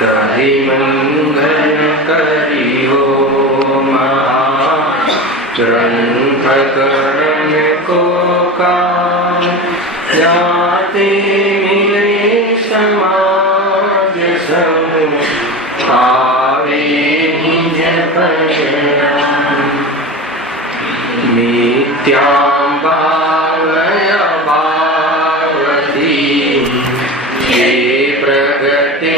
करि मंगल करियो ग्रंथ करण को का जाते मिले समाज संग आवे निज नित्याम्बावय पार्वती हे प्रगति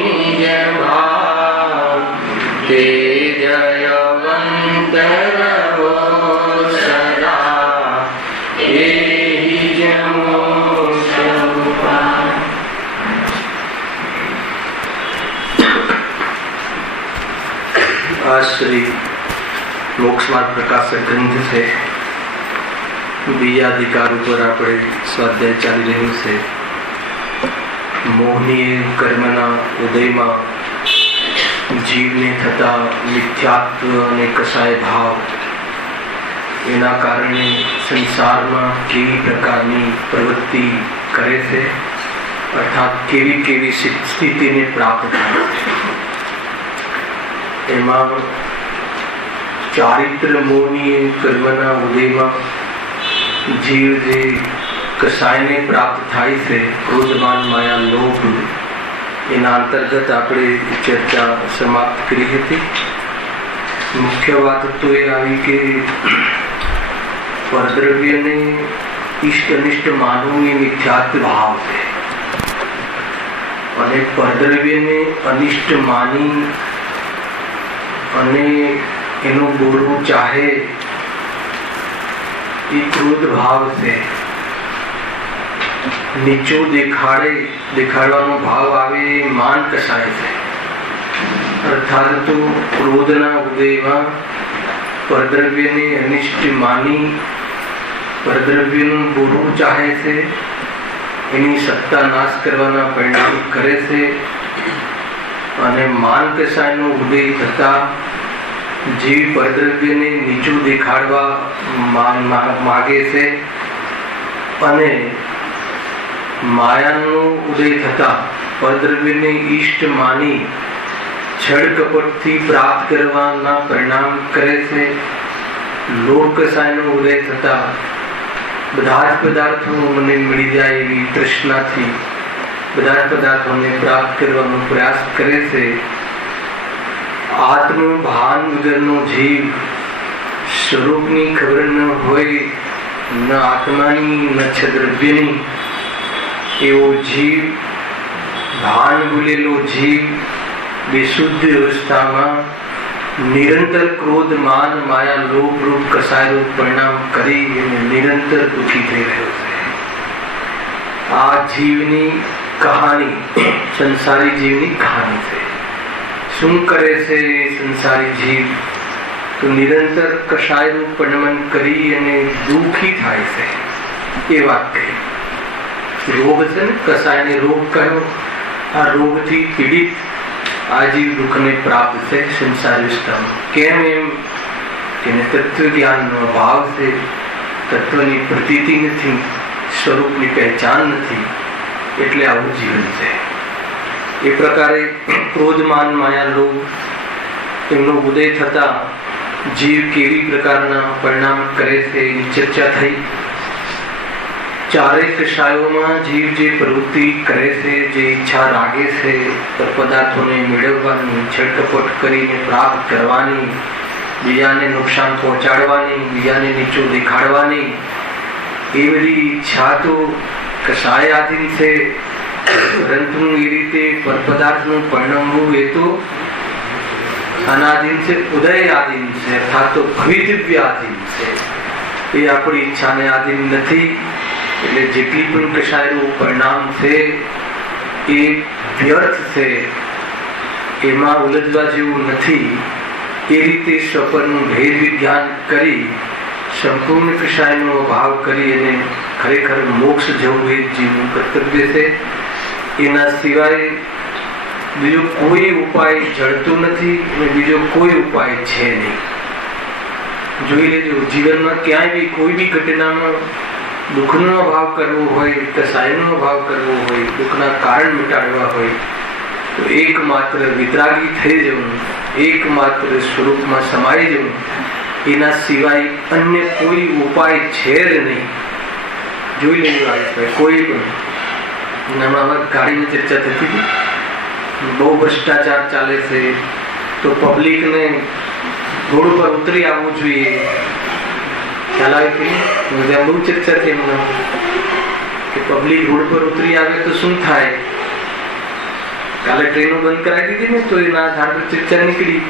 निज भाव ते जयवंत रहो सदा एहि जमो शोभा। श्री मोक्ष मार्ग प्रकाशक ग्रंथ से बीजा अधिकार पर આપણે સ્વાધ્યાય ચાલી રહ્યું છે। મોહની કર્મના ઉદયમાં જીવને થતા મિથ્યાત્વ અને કસાય ભાવ એના કારણે સંસારમાં કેવી પ્રકારની પ્રવૃત્તિ કરે છે અર્થાત કેવી કેવી સ્થિતિને પ્રાપ્ત થાય છે। એમાં ચારિત્ર મોહની કર્મના ઉદયમાં જીવ જે કસાયને પ્રાપ્ત થાય છે ક્રોધમાન માયા લોભ એના અંતર્ગત આપણે ચર્ચા સમાપ્ત કરી હતી। મુખ્ય વાત તો એ આવી કે પરદ્રવ્યને ઇષ્ટ અનિષ્ટ માનવું એ મિથ્યાત્વ ભાવ છે અને પરદ્રવ્યને અનિષ્ટ માની અને એનો બોલવું ચાહે એ ક્રોધ ભાવ છે। નીચો દેખાડવાનો ભાવ આવે માન કસાય છે અર્થાત તો ક્રોધના ઉદયમાં પરદ્રવ્યને અનિષ્ટ માની પરદ્રવ્યનું બોલવું ચાહે છે એની સત્તા નાશ કરવાના પરિણામ કરે છે અને માન કસાયનો ઉદય થતા જીવ પરદ્રવ્યને નીચું દેખાડવા માગે છે અને માયાનો ઉદય થતા પરદ્રવ્યને ઈષ્ટ માની છળ કપટથી પ્રાપ્ત કરવાના પરિણામ કરે છે। લોભ કસાયનો ઉદય થતા બધા જ પદાર્થો મને મળી જાય એવી તૃષ્ણાથી બધા જ પદાર્થોને પ્રાપ્ત કરવાનો પ્રયાસ કરે છે। આત્મભાન વગરનો જીવ સ્વરૂપની ખબર ન હોય ન આત્માની ન દ્રવ્યની એવો જીવ ભાન ભૂલેલો જીવ બેશુદ્ધ અવસ્થામાં નિરંતર ક્રોધ માન માયા લોભ રૂપ કસાયરૂપ પરિણામ કરી અને નિરંતર દુઃખી થઈ રહ્યો છે। આ જીવની કહાની સંસારી જીવની કહાની છે। શું કરે છે સંસારી જીવ તો નિરંતર કસાયનું પરિણમન કરી અને દુઃખી થાય છે એ વાત કહી। રોગ છે ને કસાયને રોગ કહ્યો આ રોગથી પીડિત આ જીવ દુઃખને પ્રાપ્ત છે સંસારી વિસ્તારમાં। કેમ એમ તેને તત્વ જ્ઞાનનો અભાવ છે તત્વની પ્રતીતિ નથી સ્વરૂપની પહેચાન નથી એટલે આવું જીવન છે। એ પ્રકારે ક્રોધમાન માયા લોભ એમનો ઉદય થતા જીવ કેવી પ્રકારના પરિણામ કરે છે એની ચર્ચા થઈ। ચારેય કષાયોમાં જીવ જે પ્રવૃત્તિ કરે છે જે ઈચ્છા રાગે છે પદાર્થોને મેળવવાની છળકપટ કરીને પ્રાપ્ત કરવાની બીજાને નુકસાન પહોંચાડવાની બીજાને નીચું દેખાડવાની એ બધી ઈચ્છા તો કષાય આધીન છે પરંતુ એ રીતે પરપદાર્થનું પરિણમવું એ તો અનાધીન છે ઉદય આધીન છે અર્થાત તો ભવિતવ્ય આધીન છે એ આપણી ઈચ્છાને આધીન નથી। એટલે જેટલી પણ કશાયનું પરિણામ છે એ વ્યર્થ છે એમાં ઉલझવા જેવું નથી। એ રીતે સ્વપનનું ભેદ વિજ્ઞાન કરી સંપૂર્ણ કશાયનો અભાવ કરી અને ખરેખર મોક્ષ જવું એ જીવનું કર્તવ્ય છે। એના સિવાય બીજો કોઈ ઉપાય જડતો નથી અને બીજો કોઈ ઉપાય છે નહીં। જોઈ લેજો જીવનમાં ક્યાંય બી કોઈ બી ઘટનામાં દુઃખનો અભાવ કરવો હોય કસાયનો અભાવ કરવો હોય દુઃખના કારણ મિટાડવા હોય તો એકમાત્ર વિતરાગી થઈ જવું, એકમાત્ર સ્વરૂપમાં સમાઈ જવું, એના સિવાય અન્ય કોઈ ઉપાય છે જ નહીં. જોઈ લેવું આયુષભાઈ, કોઈ પણ નામાં ગાડીની ચર્ચા થતી હતી, બહુ ભ્રષ્ટાચાર ચાલે છે તો પબ્લિકને રોડ પર ઉતરી આવવું જોઈએ. ખ્યાલ આવે કે ત્યાં બહુ ચર્ચા થઈ એમને કે પબ્લિક રોડ પર ઉતરી આવે તો શું થાય. કાલે ટ્રેનો બંધ કરાવી દીધી ને તો એના આધાર પર ચર્ચા નીકળી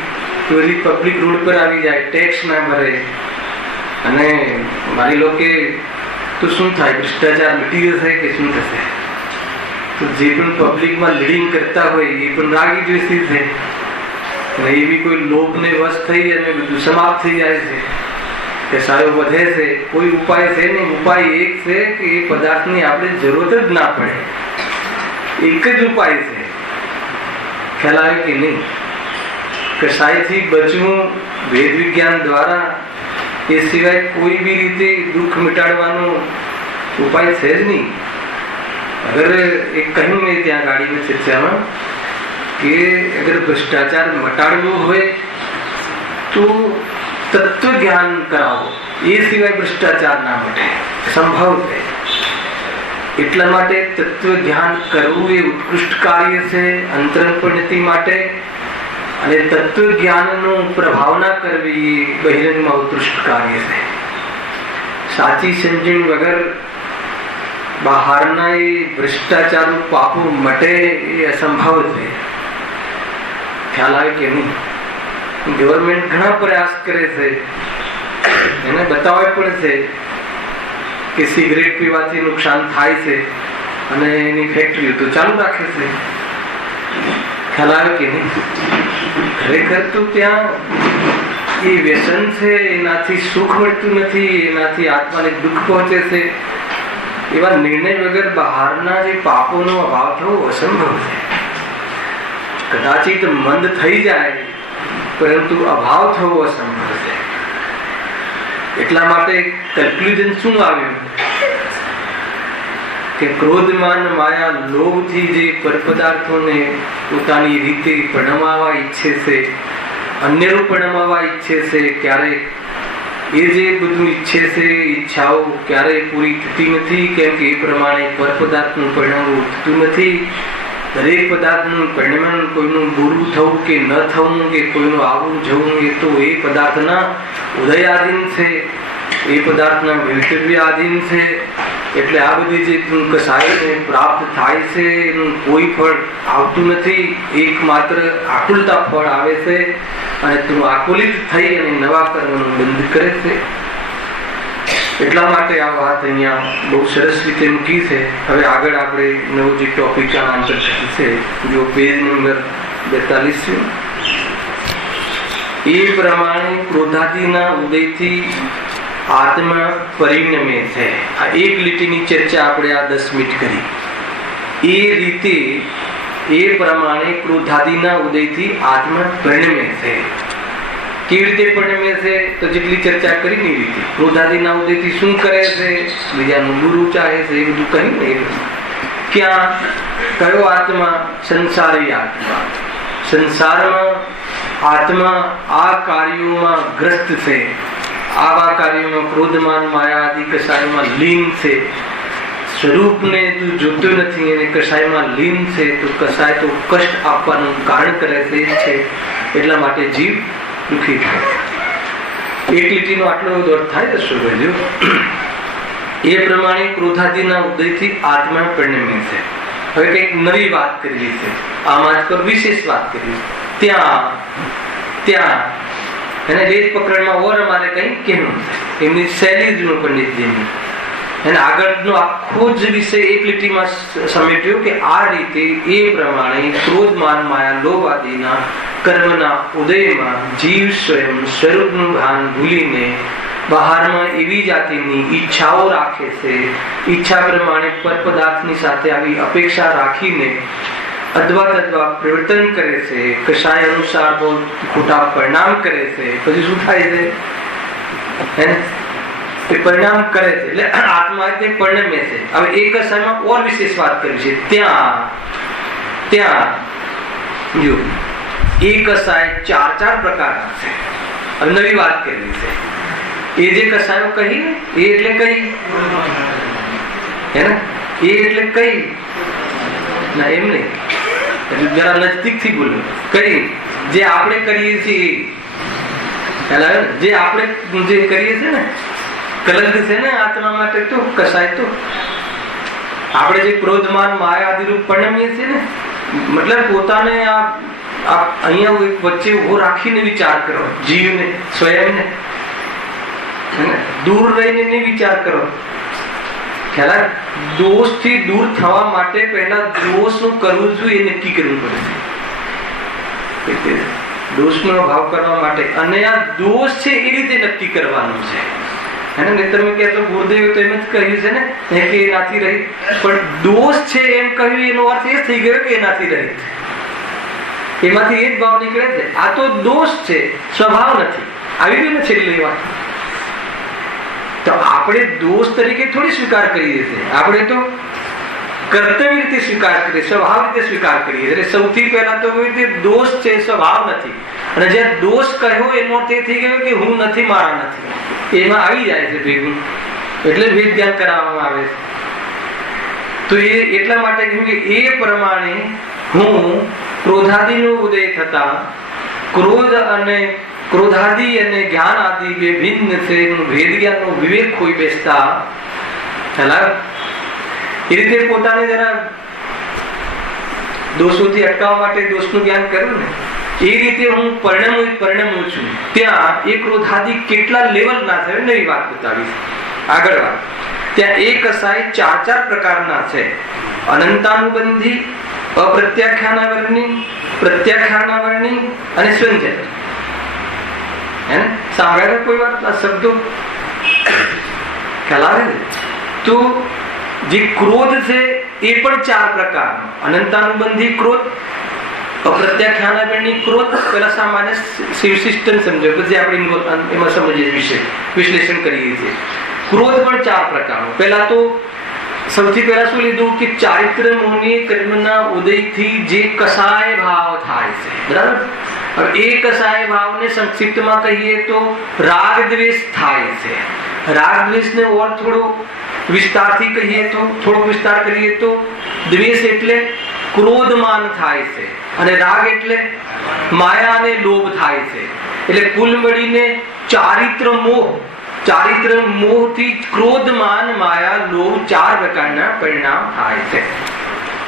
તો એની પબ્લિક રોડ પર આવી જાય, ટેક્સ ના ભરે અને મારી લોકો તો શું થાય, ભ્રષ્ટાચાર મટી જશે કે શું થશે. તો જે પણ પબ્લિકમાં લીડિંગ કરતા હોય એ પણ રાગી દ્વેષી છે અને એવી કોઈ લોભને વશ થઈ અને બધું સમાપ્ત થઈ જાય છે, કસાયો વધે છે. કોઈ ઉપાય છે નહીં. ઉપાય એક છે કે એ પદાર્થની આપણે જરૂરત જ ના પડે, એક જ ઉપાય છે. ખ્યાલ આવે કે નહીં. કસાયથી બચવું વેદ વિજ્ઞાન દ્વારા, એ સિવાય કોઈ બી રીતે દુઃખ મિટાડવાનો ઉપાય છે જ નહીં. અગર એક કહ્યું મેં ત્યાં ગાડીમાં ચર્ચામાં કે અગર ભ્રષ્ટાચાર મટાડવો હોય તો તત્વ જ્ઞાન કરાવો, એ સિવાય ભ્રષ્ટાચાર ના મટે, સંભવ છે. એટલા માટે તત્વ જ્ઞાન કરવું એ ઉત્કૃષ્ટ કાર્ય છે અંતરંગ પરિણતિ માટે, અને તત્વ જ્ઞાનનો પ્રભાવના કરવી એ બહિરંગમાં ઉત્કૃષ્ટ કાર્ય છે. સાચી સમજણ વગર બહારના એ ભ્રષ્ટાચારનું પાપો મટે એ અસંભવ છે. ખ્યાલ આવે કે નહીં. ગવર્મેન્ટ ઘણા પ્રયાસ કરે છે, એને બતાવવા પડે છે કે સિગરેટ પીવાથી નુકસાન થાય છે અને એની ફેક્ટરીઓ તો ચાલુ રાખે છે. ખ્યાલ આવે કે નહીં. ખરેખર તો ત્યાં એ વ્યસન છે, એનાથી સુખ મળતું નથી, એનાથી આત્માને દુઃખ પહોંચે છે. એવા નિર્ણય વગર બહારના જે પાપોનો અભાવ થવો અસંભવ છે. કદાચિત મંદ થઈ જાય પરંતુ અભાવ થવો અસંભવ છે. એટલા માટે કન્ક્લુઝન શું આવ્યું કે ક્રોધ માન માયા લોભથી જે પરપદાર્થોને પોતાની રીતે પરણમાવા ઈચ્છે છે, અન્યનું પરણમાવા ઈચ્છે છે, ક્યારેક એ જે બધું ઈચ્છે છે ઈચ્છાઓ ક્યારેય પૂરી થતી નથી, કેમ કે એ પ્રમાણે પરપદાર્થનું પરિણામવું થતું નથી. દરેક પદાર્થનું પરિણામ કોઈનું બુરું થવું કે ન થવું કે કોઈનું આવું જવું એ તો એ પદાર્થના ઉદયાધીન છે, એ પદાર્થના ભવિતવ્ય આધીન છે. એટલે આ બધી જે કસાયને પ્રાપ્ત થાય છે એનું કોઈ ફળ આવતું નથી, એકમાત્ર આકુલતા ફળ આવે છે અને તું આકુલિત થઈ અને નવા કર્મનું બંધ કરે છે. એટલા માટે આ વાત અહીંયા બહુ સરસ રીતે મૂકી છે. હવે આગળ આપણે નવો જે ટોપિક આન્સર છે, જો પેજ નંબર 42 એ પ્રમાણે ક્રોધાદિના ઉદયથી આત્મા પરિણમે છે. આ એક લીટીની ચર્ચા આપણે આ 10 મિનિટ કરી. એ રીતે એ પ્રમાણે ક્રોધાદિના ઉદયથી આત્મા પરિણમે છે. કેવી રીતે પરિણમે છે તો જેટલી ચર્ચા કરી ને રીતે ક્રોધાદિના ઉદયથી શું કરે છે, બીજાનું બુરું ચાહે છે, એ બધું કહ્યું ને. ક્યાં કયો આત્મા? સંસારી આત્મા. સંસારમાં આત્મા આ કાર્યોમાં ગ્રસ્ત છે, આવા કાર્યોમાં ક્રોધમાન માયા આદિ કસાયમાં લીન છે. સ્વરૂપને તું જોતો નથી અને કસાયમાં લીન છે, તો કસાય તો કષ્ટ આપવાનું કારણ કરે છે. એટલા માટે જીવ દુઃખી થાય. એક લીટીનો આટલો બધો અર્થ થાય દર્શો કરજો. એ પ્રમાણે ક્રોધાદિના ઉદયથી આત્મા પરિણમે છે. હવે કંઈક નવી વાત કરવી છે, આમાં પર વિશેષ વાત કરવી. ત્યાં એને વેદ પ્રકરણમાં ઓર અમારે કંઈક કહેવું છે, એમની શૈલી જૂનું પંડિતજીની. અને આગળનો આખો જ વિષય એક લીટીમાં સમેટ્યો કે આ રીતે એ પ્રમાણે ક્રોધ માન માયા લોભ આદિના કર્મના ઉદયમાં જીવ સ્વયં સ્વરૂપનું ભાન ભૂલીને બહારમાં એવી જાતિની ઈચ્છાઓ રાખે છે. ઈચ્છા પ્રમાણે પરપદાર્થની સાથે આવી અપેક્ષા રાખીને અદ્વા પ્રવર્તન કરે છે. કસાય અનુસાર બહુ ખોટા પરિણામ કરે છે. પછી શું થાય છે? એ પરિણામ કરે છે એટલે આત્મા તે પરિણમે છે. હવે એક કસાયમાં ઓર વિશેષ વાત કરી છે. ત્યાં જો એ કસાય ચાર પ્રકારના છે. હવે નવી વાત કરવી છે. એ જે કસાયો કહી ને એ એટલે કઈ હે ને, એ એટલે કઈ ના એમ નહીં, જરા નજદીક થી બોલો. કઈ જે આપણે કરીએ છીએ, જે આપણે જે કરીએ છીએ ને કલંક છે ને આત્મા માટે, તો કસાય તો આપણે જે ક્રોધમાન માયા આદિ રૂપ પરિણમીએ છીએ ને, મતલબ પોતાને અહીંયા વચ્ચે ઉભો રાખીને વિચાર કરો, જીવને સ્વયંને દૂર રહીને નહીં વિચાર કરો. ખ્યાલ, દોષ થી દૂર થવા માટે પહેલા દોષ નું કરવું જોઈએ એ નક્કી કરવું પડે. દોષ નો ભાવ કરવા માટે, અને આ દોષ છે એ રીતે નક્કી કરવાનું છે. તમે કહેતો ગુરુદેવ તો એમ જ કહ્યું છે ને કે એનાથી રહી, પણ દોષ છે એમ કહ્યું એનો અર્થ એ થઈ ગયો કે એનાથી રહી, એમાંથી એ જ ભાવ નીકળે છે. આ તો દોષ છે, સ્વભાવ નથી. આવી ગયું ને છેલ્લી વાત. તો આપણે દોષ તરીકે થોડી સ્વીકાર કરીએ છીએ, આપણે તો કર્તવ્ય રીતે સ્વીકાર કરીએ, સ્વભાવ રીતે સ્વીકાર કરીએ. એટલે સૌથી પહેલા તો દોષ છે, સ્વભાવ નથી. અને જે દોષ કહ્યો એનો અર્થ એ થઈ ગયો કે હું નથી, મારા નથી, એમાં આવી જાય છે ભેગું. એટલે વેદ ધ્યાન કરાવવામાં આવે છે. તો એ એટલા માટે કહ્યું કે એ પ્રમાણે હું ક્રોધાદિનો ઉદય થતા ક્રોધ અને ક્રોધાદિ અને જ્ઞાન આદિ બે ભિન્ન છે, ભેદ જ્ઞાનનો વિવેક ખોઈ બેસતા. એ રીતે પોતાને જરા દોષોથી અટકાવવા માટે દોષનું જ્ઞાન કર્યું ને, એ રીતે હું પરિણમું છું. ત્યાં એક ક્રોધાદિ કેટલા લેવલ ના છે નવી વાત બતાવી. આગળ વાત, ત્યાં એક કસાય ચાર પ્રકારના છે. અનંતાનુબંધી, અપ્રત્યાખ્યાનાવરણી, પ્રત્યાખ્યાનાવરણી અને સ્વંજન. હે ને, સાંભળ્યા કોઈ વાત આ શબ્દો ખ્યાલ આવે ને? તો જે ક્રોધ છે એ પણ ચાર પ્રકારનો. અનંતાનુબંધી ક્રોધ, અપ્રત્યાખ્યાનાવરણી ક્રોધ, પેલા સામાન્ય સિસ્ટમ સમજો, પછી આપણે એમાં સમજીએ વિશ્લેષણ કરીએ છીએ. ક્રોધ પણ ચાર પ્રકારનો. પેલા તો સૌથી પહેલા શું લીધું કે ચારિત્ર મોહની કર્મના ઉદયથી જે કસાય ભાવ થાય છે, બરાબર. હવે એ કસાય ભાવને સંક્ષિપ્તમાં કહીએ તો રાગ દ્વેષ થાય છે. રાગ દ્વેષને ઓર થોડો વિસ્તારથી કહીએ તો, થોડો વિસ્તાર કરીએ તો દ્વેષ એટલે ક્રોધમાન થાય છે, અને રાગ એટલે માયા અને લોભ થાય છે. એટલે કુલ મળીને ચારિત્ર મોહ થી ક્રોધમાન માયા લોભ ચાર પ્રકારના પરિણામ થાય છે.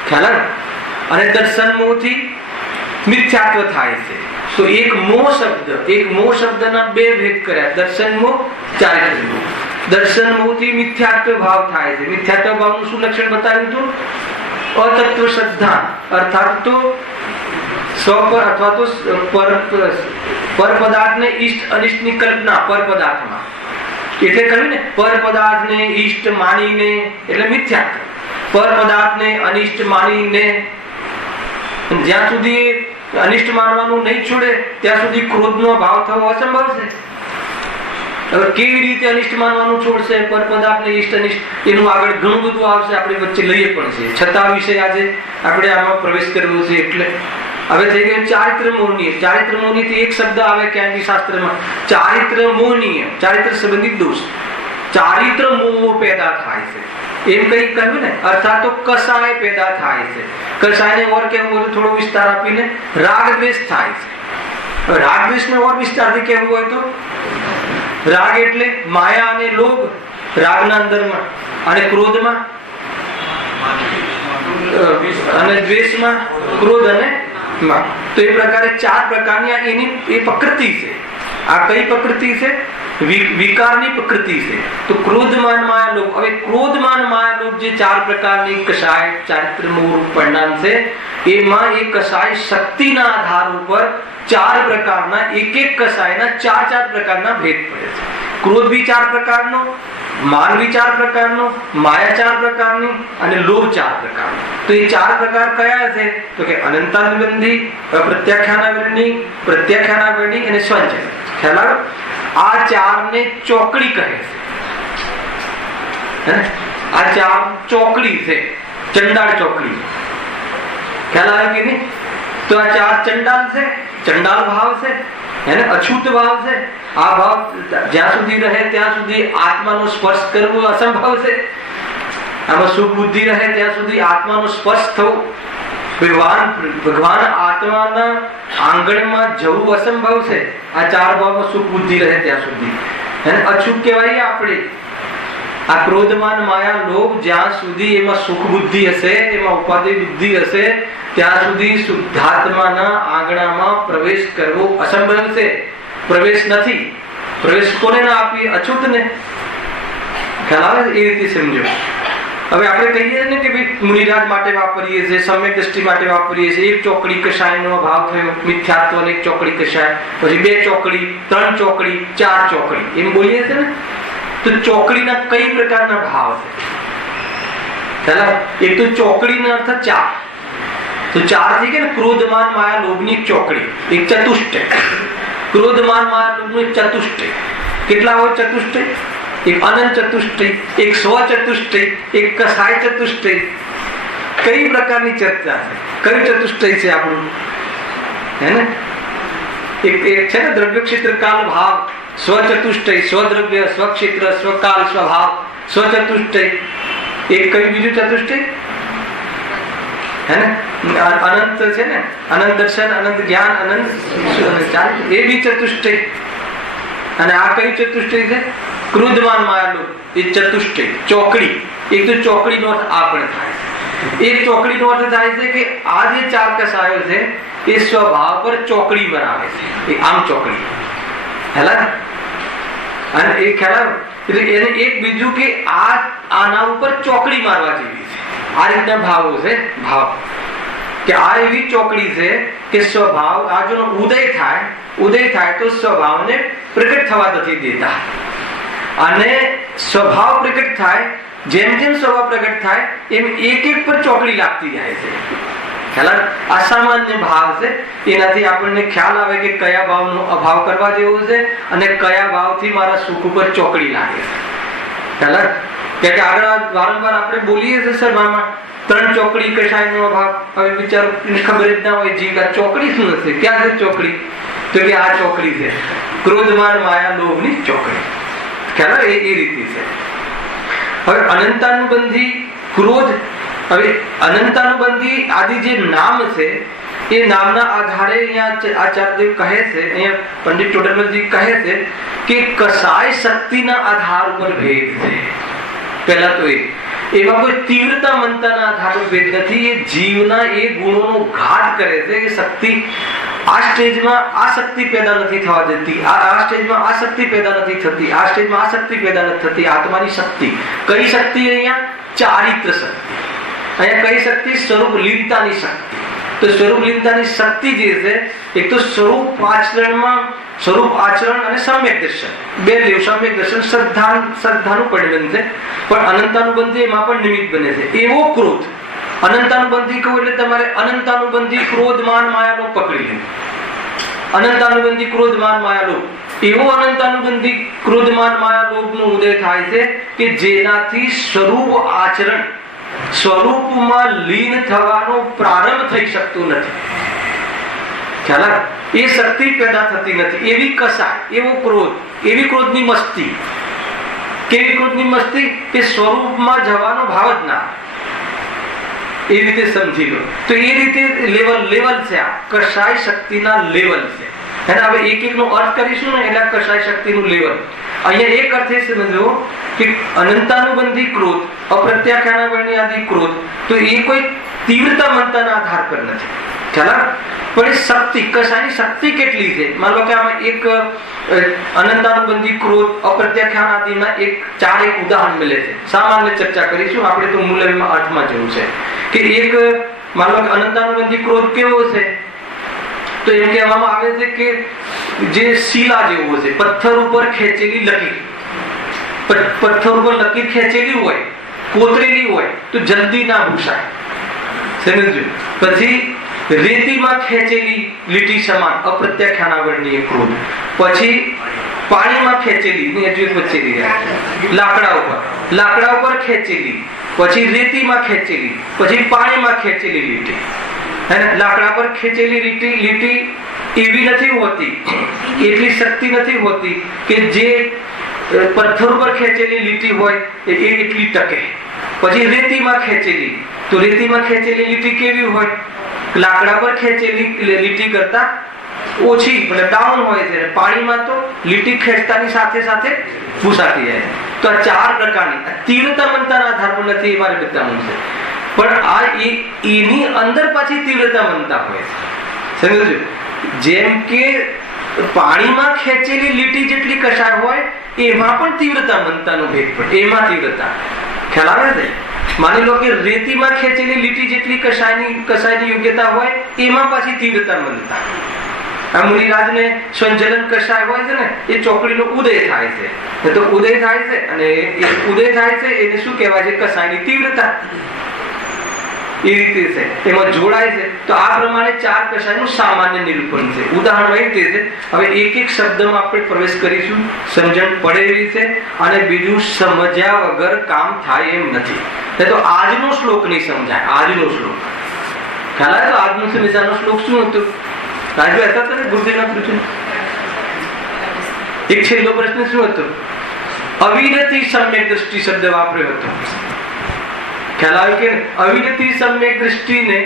ખ્યાલ. અને દર્શન મોહ થી મિથ્યાત્વ થાય છે. તો એક મોહ શબ્દના બે ભેદ કર્યા, દર્શન મોહ, ચારિત્ર મોહ. દર્શન મોહ થી મિથ્યાત્વ ભાવ થાય છે. મિથ્યાત્વ ભાવનું શું લક્ષણ બતાવ્યું હતું? અતત્વ શ્રદ્ધા, અર્થાત તો સ્વ અથવા તો પર પદાર્થને ઈષ્ટ અનિષ્ટની કલ્પના પર પદાર્થમાં. એટલે કહ્યું ને, પર પદાર્થને ઈષ્ટ માનીને એટલે મિથ્યાત્વ. પર પદાર્થને અનિષ્ટ માનીને જ્યાં સુધી અનિષ્ટ માનવાનું નહીં છોડે ત્યાં સુધી ક્રોધનો ભાવ થવો અસંભવ છે. હવે કેવી રીતે અનિષ્ટ માનવાનું છોડશે? પર પદાર્થને ઈષ્ટ અનિષ્ટ એનું આગળ ઘણું બધું આવશે, આપણે વચ્ચે લઈએ પણ છે. છતાં વિષય આજે આપણે આમાં પ્રવેશ કરવો છે. એટલે હવે થઈ ગયું ચારિત્ર મોહનીય. ચારિત્ર મોહનીય એક શબ્દ આવે ક્યાંથી શાસ્ત્રમાં, ચારિત્ર મોહનીય, ચારિત્ર સંબંધિત દોષ. ચારિત્ર મોહ પેદા થાય છે એમ કઈ કહ્યું ને, અર્થાત તો કસાય પેદા થાય છે. કસાયને ઓર કેવું હોય થોડો વિસ્તાર આપીને રાગ દ્વેષ થાય છે. રાગ દ્વેષને ઓર વિસ્તારથી કેવું હોય તો રાગ એટલે માયા અને લોભ, રાગના અંદરમાં, અને ક્રોધમાં અને દ્વેષમાં ક્રોધ અને માં. તો એ પ્રકારે ચાર પ્રકારની એની એ પ્રકૃતિ છે. આ કઈ પ્રકૃતિ છે? વિકારની પ્રકૃતિ છે. તો ક્રોધમાન માયા લોભ. હવે ક્રોધમાન માયા લોભ જે ચાર પ્રકારની કસાય ચારિત્ર મોહ પરિણામ છે, એમાં એ કસાય શક્તિના આધાર ઉપર ચાર પ્રકારના એક કસાયના ચાર પ્રકારના ભેદ પડે છે. ક્રોધ બી ચાર પ્રકારનો, માન બી ચાર પ્રકારનો, માયા ચાર પ્રકારની અને લોભ ચાર પ્રકારનો. તો એ ચાર પ્રકાર કયા છે? તો કે અનંતાનુબંધી, અપ્રત્યાખ્યાનાવરણી, પ્રત્યાખ્યાનાવરણી અને સ્વંજન. ખ્યાલ આવ્યો? આ ચારને ચોકડી કહે છે. આ ચાર ચોકડી છે, ચંડાળ ચોકડી. ખ્યાલ આવે કે નહીં? તો આ ચાર ચંડાલ છે, ચંડાલ ભાવ છે, એને અછૂત ભાવ છે. આ ભાવ જ્યાં સુધી રહે ત્યાં સુધી આત્માનો સ્પર્શ કરવો અસંભવ છે. આમાં સુખ બુદ્ધિ રહે ત્યાં સુધી આત્માનો સ્પર્શ થવો, ભગવાન આત્માના આંગણમાં જવું અસંભવ છે. આ ચાર ભાવમાં સુખ બુદ્ધિ રહે ત્યાં સુધી એને અછૂત કહેવાય. આપણે આ ક્રોધમાન માયા લોભ જ્યાં સુધી એમાં સુખ બુદ્ધિ હશે, એમાં ઉપાધિ બુદ્ધિ હશે, ત્યાં સુધી શુદ્ધાત્માના આંગણામાં પ્રવેશ કરવો અસંભવ છે. પ્રવેશ નથી. પ્રવેશ કોને ના આપીએ? અછૂતને. ખ્યાલ આવે? એ રીતે સમજો. હવે આપણે કહીએ ને કે ભાઈ મુનિરાજ માટે વાપરીએ છીએ, સમ્યક દ્રષ્ટિ માટે વાપરીએ છીએ. એક ચોકડી કષાયનો ભાવ થયો, મિથ્યાત્વ ને એક ચોકડી કષાય, પછી 2 ચોકડી, 3 ચોકડી, 4 ચોકડી, એમ બોલીએ છીએ ને. તો ચોકડીના કઈ પ્રકારના ભાવ છે? એક તો ચોકડીનો અર્થ 4. તો 4 થઈ ગયા ને. ક્રોધમાન માયા લોભની એક ચોકડી, એક ચતુષ્ટય. ક્રોધમાન માયા લોભનું એક ચતુષ્ટય. કેટલા હોય ચતુષ્ટય? એક અનંત ચતુષ્ટય, એક સ્વ ચતુષ્ટય, એક કસાય ચતુષ્ટય. કઈ પ્રકારની ચર્ચા છે? કયું ચતુષ્ટય છે આપણું? હે ને એક છે ને દ્રવ્ય ક્ષેત્ર કાલ ભાવ, સ્વ ચતુષ્ટય, સ્વદ્રવ્ય, સ્વક્ષેત્ર, સ્વકાલ, સ્વભાવ, સ્વ ચતુષ્ટય. એક કયું બીજું ચતુષ્ટય? હે ને અનંત છે ને, અનંત દર્શન, અનંત જ્ઞાન, અનંત એ બી ચતુષ્ટય. અને આ કયું ચતુષ્ટય છે? ક્રોધમાન માયાલોભ, એ ચતુષ્ટય ચોકડી. એક તો ચોકડીનો અર્થ આ પણ થાય. એક ચોકડીનો અર્થ થાય છે કે આ જે 4 કસાયો છે એ સ્વભાવ પર ચોકડી બનાવે છે. એ આમ ચોકડી હેલા. અને એ ખ્યાલ એટલે એને એક બીજું કે આના ઉપર ચોકડી મારવા જેવી છે. આ રીતના ભાવો છે. ભાવ કે આ એવી ચોકડી છે કે સ્વભાવ આજનો ઉદય થાય તો સ્વભાવને પ્રગટ થવા નથી દેતા. અને સ્વભાવ પ્રગટ થાય, જેમ જેમ સ્વભાવ પ્રગટ થાય એમ એક પર ચોકડી લાગતી જાય છે. ખ્યાલ? અસામાન્ય ભાવ છે. એનાથી આપણને ખ્યાલ આવે કે કયા ભાવનો અભાવ કરવા જેવો છે અને કયા ભાવથી મારા સુખ ઉપર ચોકડી લાગે છે. ખ્યાલ? કે આગળ વારંવાર આપણે બોલીએ છીએ સભામાં 3 ચોકડી કશાયનો અભાવ. હવે બિચારો ખબર જ ના હોય જીવ આ ચોકડી શું હશે, ક્યાં છે ચોકડી? તો કે આ ચોકડી છે ક્રોધમાન માયા લોભની ચોકડી. ખ્યાલ? એ રીતે છે. હવે અનંતાનુબંધી ક્રોધ. હવે અનંતાનુબંધી આદિ જે નામ છે એ નામના આધારે અહીંયા આચાર્યદેવ કહે છે, અહીંયા પંડિત ટોડરમલજી કહે છે કે કસાય શક્તિના આધાર ઉપર ભેદ છે. પહેલા તો એમાં કોઈ તીવ્રતા મંતાના આધાર પર ભેદ નથી. એ જીવના એ ગુણોનો ઘાત કરે છે કે શક્તિ આ સ્ટેજમાં આ શક્તિ પેદા નથી થવા દેતી, આ સ્ટેજમાં આ શક્તિ પેદા નથી થતી, આ સ્ટેજમાં આ શક્તિ પેદા નથી થતી. આત્માની શક્તિ કઈ શક્તિ? અહીંયા ચારિત્ર શક્તિ. અહીંયા કઈ શક્તિ? સ્વરૂપ લીનતાની શક્તિ. તો સ્વરૂપ લીનતાની શક્તિ જે છે એક તો સ્વરૂપ આચરણમાં, સ્વરૂપ આચરણ અને સમ્યક દર્શન બે લેવ. સમ્યક દર્શન શ્રદ્ધાનું પરિણામ છે, પણ અનંતાનુબંધી એમાં પણ નિમિત્ત બને છે. એવો ક્રોધ અનંતાનુબંધી કહું એટલે તમારે અનંતાનુબંધી ક્રોધમાન માયાલોભ પકડી લે. અનંતાનુબંધી ક્રોધમાન માયાલોભ, એવો અનંતાનુબંધી ક્રોધમાન માયાલોભનો ઉદય થાય છે કે જેનાથી સ્વરૂપ આચરણ, સ્વરૂપમાં લીન થવાનો પ્રારંભ થઈ શકતો નથી. ખ્યાલ? એ શક્તિ પેદા થતી નથી. એવી કસાય, એવો ક્રોધ, એવી ક્રોધની મસ્તી. કેવી ક્રોધની મસ્તી? કે સ્વરૂપમાં જવાનો ભાવ જ ના. એ રીતે સમજી લો. તો એ રીતે લેવલ છે. આ કસાય શક્તિના લેવલ છે. અને હવે એક નો અર્થ કરીશું ને એટલે કસાય શક્તિનું લેવલ. અહીંયા એક અર્થ એ સમજો કે અનંતાનુબંધી ક્રોધ, અપ્રત્યાખ્યાનાવરણી આદિ ક્રોધ, તો એ કોઈ તીવ્રતા મંતાના આધાર પર નથી. ખ્યાલ? પણ શક્તિ, કસાયની શક્તિ કેટલી છે? માન લો કે આમાં એક અનંતાનુબંધી ક્રોધ, અપ્રત્યાખ્યાન આદિના એક ઉદાહરણ મળે છે. સામાન્ય ચર્ચા કરીશું, આપણે તો મૂલ્યમાં અર્થમાં જવું છે કે એક માન લો કે અનંતાનુબંધી ક્રોધ કેવો છે? તો એમ કહેવામાં આવે છે કે જે શીલા જેવો છે, પથ્થર ઉપર ખેંચેલી લકીર. પથ્થર ઉપર લકીર ખેંચેલી હોય, કોતરેલી હોય તો જલ્દી ના ભૂસાય. સમજો? પછી રેતીમાં ખેંચેલી લીટી સમાન અપ્રત્યાખ્યાનાવરણીય ક્રોધ. પછી પાણીમાં ખેંચેલી, લાકડા ઉપર ખેંચેલી, પછી રેતીમાં ખેંચેલી, પછી પાણીમાં ખેંચેલી લીટી. હે ને? લાકડા પર ખેંચેલી લીટી એવી નથી હોતી, એટલી શક્તિ નથી હોતી કે જે પથ્થર ઉપર ખેંચેલી લીટી હોય એ એટલી ટકે. પછી રેતીમાં ખેંચેલી, તો રેતીમાં ખેંચેલી લીટી કેવી હોય? લાકડા પર ખેંચેલી લીટી કરતા ઓછી, એટલે ડાઉન હોય છે. પાણીમાં તો લીટી ખેંચતાની સાથે સાથે ભૂસાતી જાય. તો આ 4 પ્રકારની તીવ્રતા મંતાના આધાર પર નથી એ મારે બતાવવું છે, પણ આ એની અંદર પાછી તીવ્રતા મંતા હોય છે. સમજો? જેમ કે પાણીમાં ખેંચેલી લીટી જેટલી કશાય હોય એમાં પણ તીવ્રતા મંતાનો ભેદ પડે. એમાં તીવ્રતા ખ્યાલ આવે છે? માની લો કે રેતીમાં ખેંચેલી લીટી જેટલી કસાયની યોગ્યતા હોય એમાં પાછી તીવ્રતા મંતા. આ મુનિરાજને સંજલન કશાય હોય છે ને, એ ચોકડીનો ઉદય થાય છે. તો ઉદય થાય છે, અને એ ઉદય થાય છે એને શું કહેવાય છે? કસાયની તીવ્રતા. એ રીતે છે, એમાં જોડાય છે. તો આ પ્રમાણે 4 કસાયનું સામાન્ય નિરૂપણ છે. ઉદાહરણ એ રીતે છે. હવે એક શબ્દમાં આપણે પ્રવેશ કરીશું, સમજણ પડે એવી છે, અને બીજું સમજ્યા વગર કામ થાય એમ નથી. તો આજનો શ્લોક નહીં સમજાય. આજનો શ્લોક ખ્યાલ આવે? તો આજનો સમજાનો શ્લોક શું હતો? રાજુ હતા તો ગુરુદેવના પૂછ્યું. એક છેલ્લો પ્રશ્ન શું હતો? અવિરતિ સમ્યક દ્રષ્ટિ શબ્દ વાપર્યો હતો. ખ્યાલ આવે કે અવિરતિ સમ્યક દ્રષ્ટિને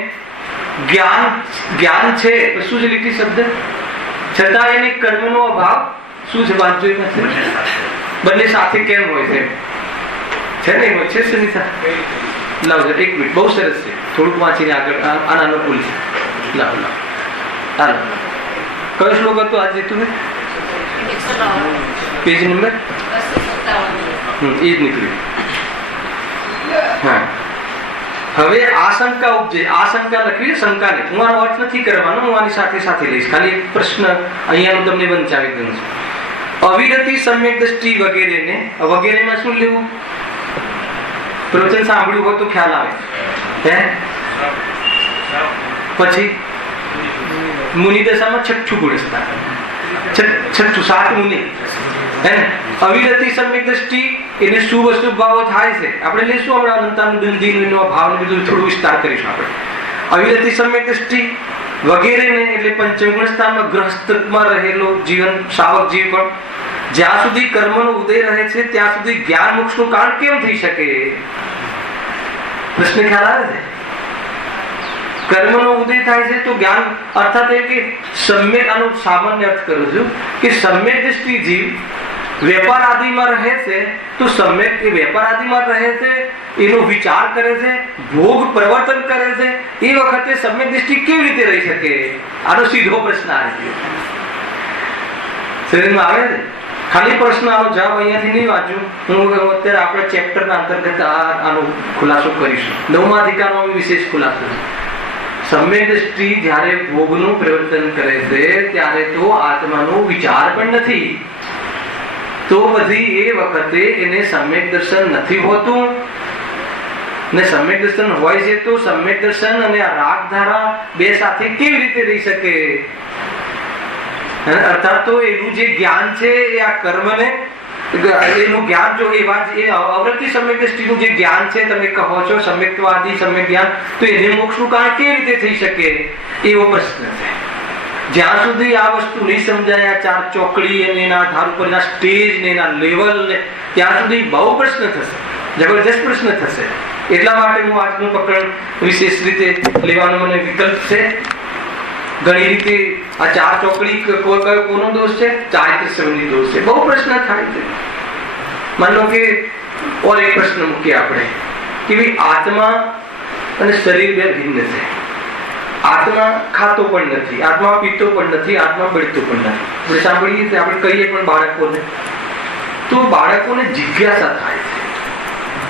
જ્ઞાન છે તો શું છે? લીટી શબ્દ. છતાં એને કર્મનો અભાવ શું છે? વાંચો બંને સાથે કેમ હોય છે? છે ને? હોય છે સુનિતા? લાવજો 1 મિનિટ. બહુ સરસ છે. થોડુંક વાંચીને આગળ આના અનુકૂળ છે. લાવ હાલો. કયો શ્લોક હતો આજે તું? પેજ નંબર એ જ નીકળ્યું. હા, હવે આશંકા ઉપજે. આશંકા લખવી શંકા ને. હું આનો અર્થ નથી કરવાનો, હું આની સાથે સાથે લઈશ. ખાલી એક પ્રશ્ન અહીંયા તમને વંચાવી દઉં છું. અવિરતિ સમ્યક દ્રષ્ટિ વગેરેને, વગેરેમાં શું લેવું? પ્રવચન સાંભળ્યું હોય તો ખ્યાલ આવે. હે? પછી મુનિ દશામાં 6 ગુણસ્થાન, 7 મુનિ. હે ને? અવિરતિ સમ્યક દ્રષ્ટિ એને શુભ અશુભ ભાવો થાય છે. આપણે લઈશું હમણાં અનંતાનું દિનનો ભાવને બધું થોડું વિસ્તાર કરીશું આપણે. અવિરતિ સમ્યક દ્રષ્ટિ વગેરેને એટલે પંચમ ગુણ સ્થાનમાં ગ્રહસ્થમાં રહેલો જીવન શાવક જીવ પણ જ્યાં સુધી કર્મનો ઉદય રહે છે ત્યાં સુધી જ્ઞાન મોક્ષનું કારણ કેમ થઈ શકે? પ્રશ્ન ખ્યાલ આવે છે? કર્મનો ઉદય થાય છે તો જ્ઞાન, અર્થાત એ કે સમ્યક, આનો સામાન્ય અર્થ કરું છું કે સમ્યક દ્રષ્ટિ જીવ વેપાર આદિમાં રહે છે તો સમ્યક એ વેપાર આદિમાં રહે છે, એનો વિચાર કરે છે, ભોગ પ્રવર્તન કરે છે, એ વખતે સમ્યક દ્રષ્ટિ કેવી રીતે રહી શકે? આનો સીધો પ્રશ્ન આવે છે. શરીરમાં આવે છે. ખાલી પ્રશ્ન આનો જવાબ અહીંયાથી નહીં વાંચું. હું અત્યારે આપણે ચેપ્ટરના અંતર્ગત આનો ખુલાસો કરીશું. 9મા અધિકારનો વિશેષ ખુલાસો છે. સમ્યક દ્રષ્ટિ જ્યારે ભોગનું પ્રવર્તન કરે છે ત્યારે તો આત્માનો વિચાર પણ નથી, તો બધી એ વખતે એને સમ્યક દર્શન નથી હોતું. ને સમ્યક દર્શન હોય છે તો સમ્યક દર્શન અને આ રાગ ધારા બે સાથે કેવી રીતે રહી શકે? અર્થાત તો એનું જે જ્ઞાન છે એ આ કર્મને, એનું જ્ઞાન જો એ અવૃત્તિ સમ્યક દ્રષ્ટિનું જે જ્ઞાન છે, તમે કહો છો સમ્યક્તવાદી સમ્યક જ્ઞાન, તો એને મોક્ષનું કારણ કેવી રીતે થઈ શકે? એવો પ્રશ્ન છે. જ્યાં સુધી આ વસ્તુ નહીં સમજાય, આ 4 ચોકડી અને એના આધાર ઉપર એના સ્ટેજ ને એના લેવલ ને, ત્યાં સુધી બહુ પ્રશ્ન થશે, જબરજસ્ત પ્રશ્ન થશે. એટલા માટે હું આજનું પ્રકરણ વિશેષ રીતે લેવાનો મને વિકલ્પ છે. ઘણી રીતે આ 4 ચોકડી કોનો દોષ છે? ચારિત્ર સંબંધી દોષ છે. બહુ પ્રશ્ન થાય છે. માની લો કે ઓર એક પ્રશ્ન મૂકીએ આપણે કે ભાઈ આત્મા અને શરીર બે ભિન્ન છે. આત્મા ખાતો પણ નથી, આત્મા પીતો પણ નથી, આત્મા બળતો પણ નથી. આપણે સાંભળીએ છીએ, આપણે કહીએ પણ બાળકોને, તો બાળકોને જિજ્ઞાસા થાય છે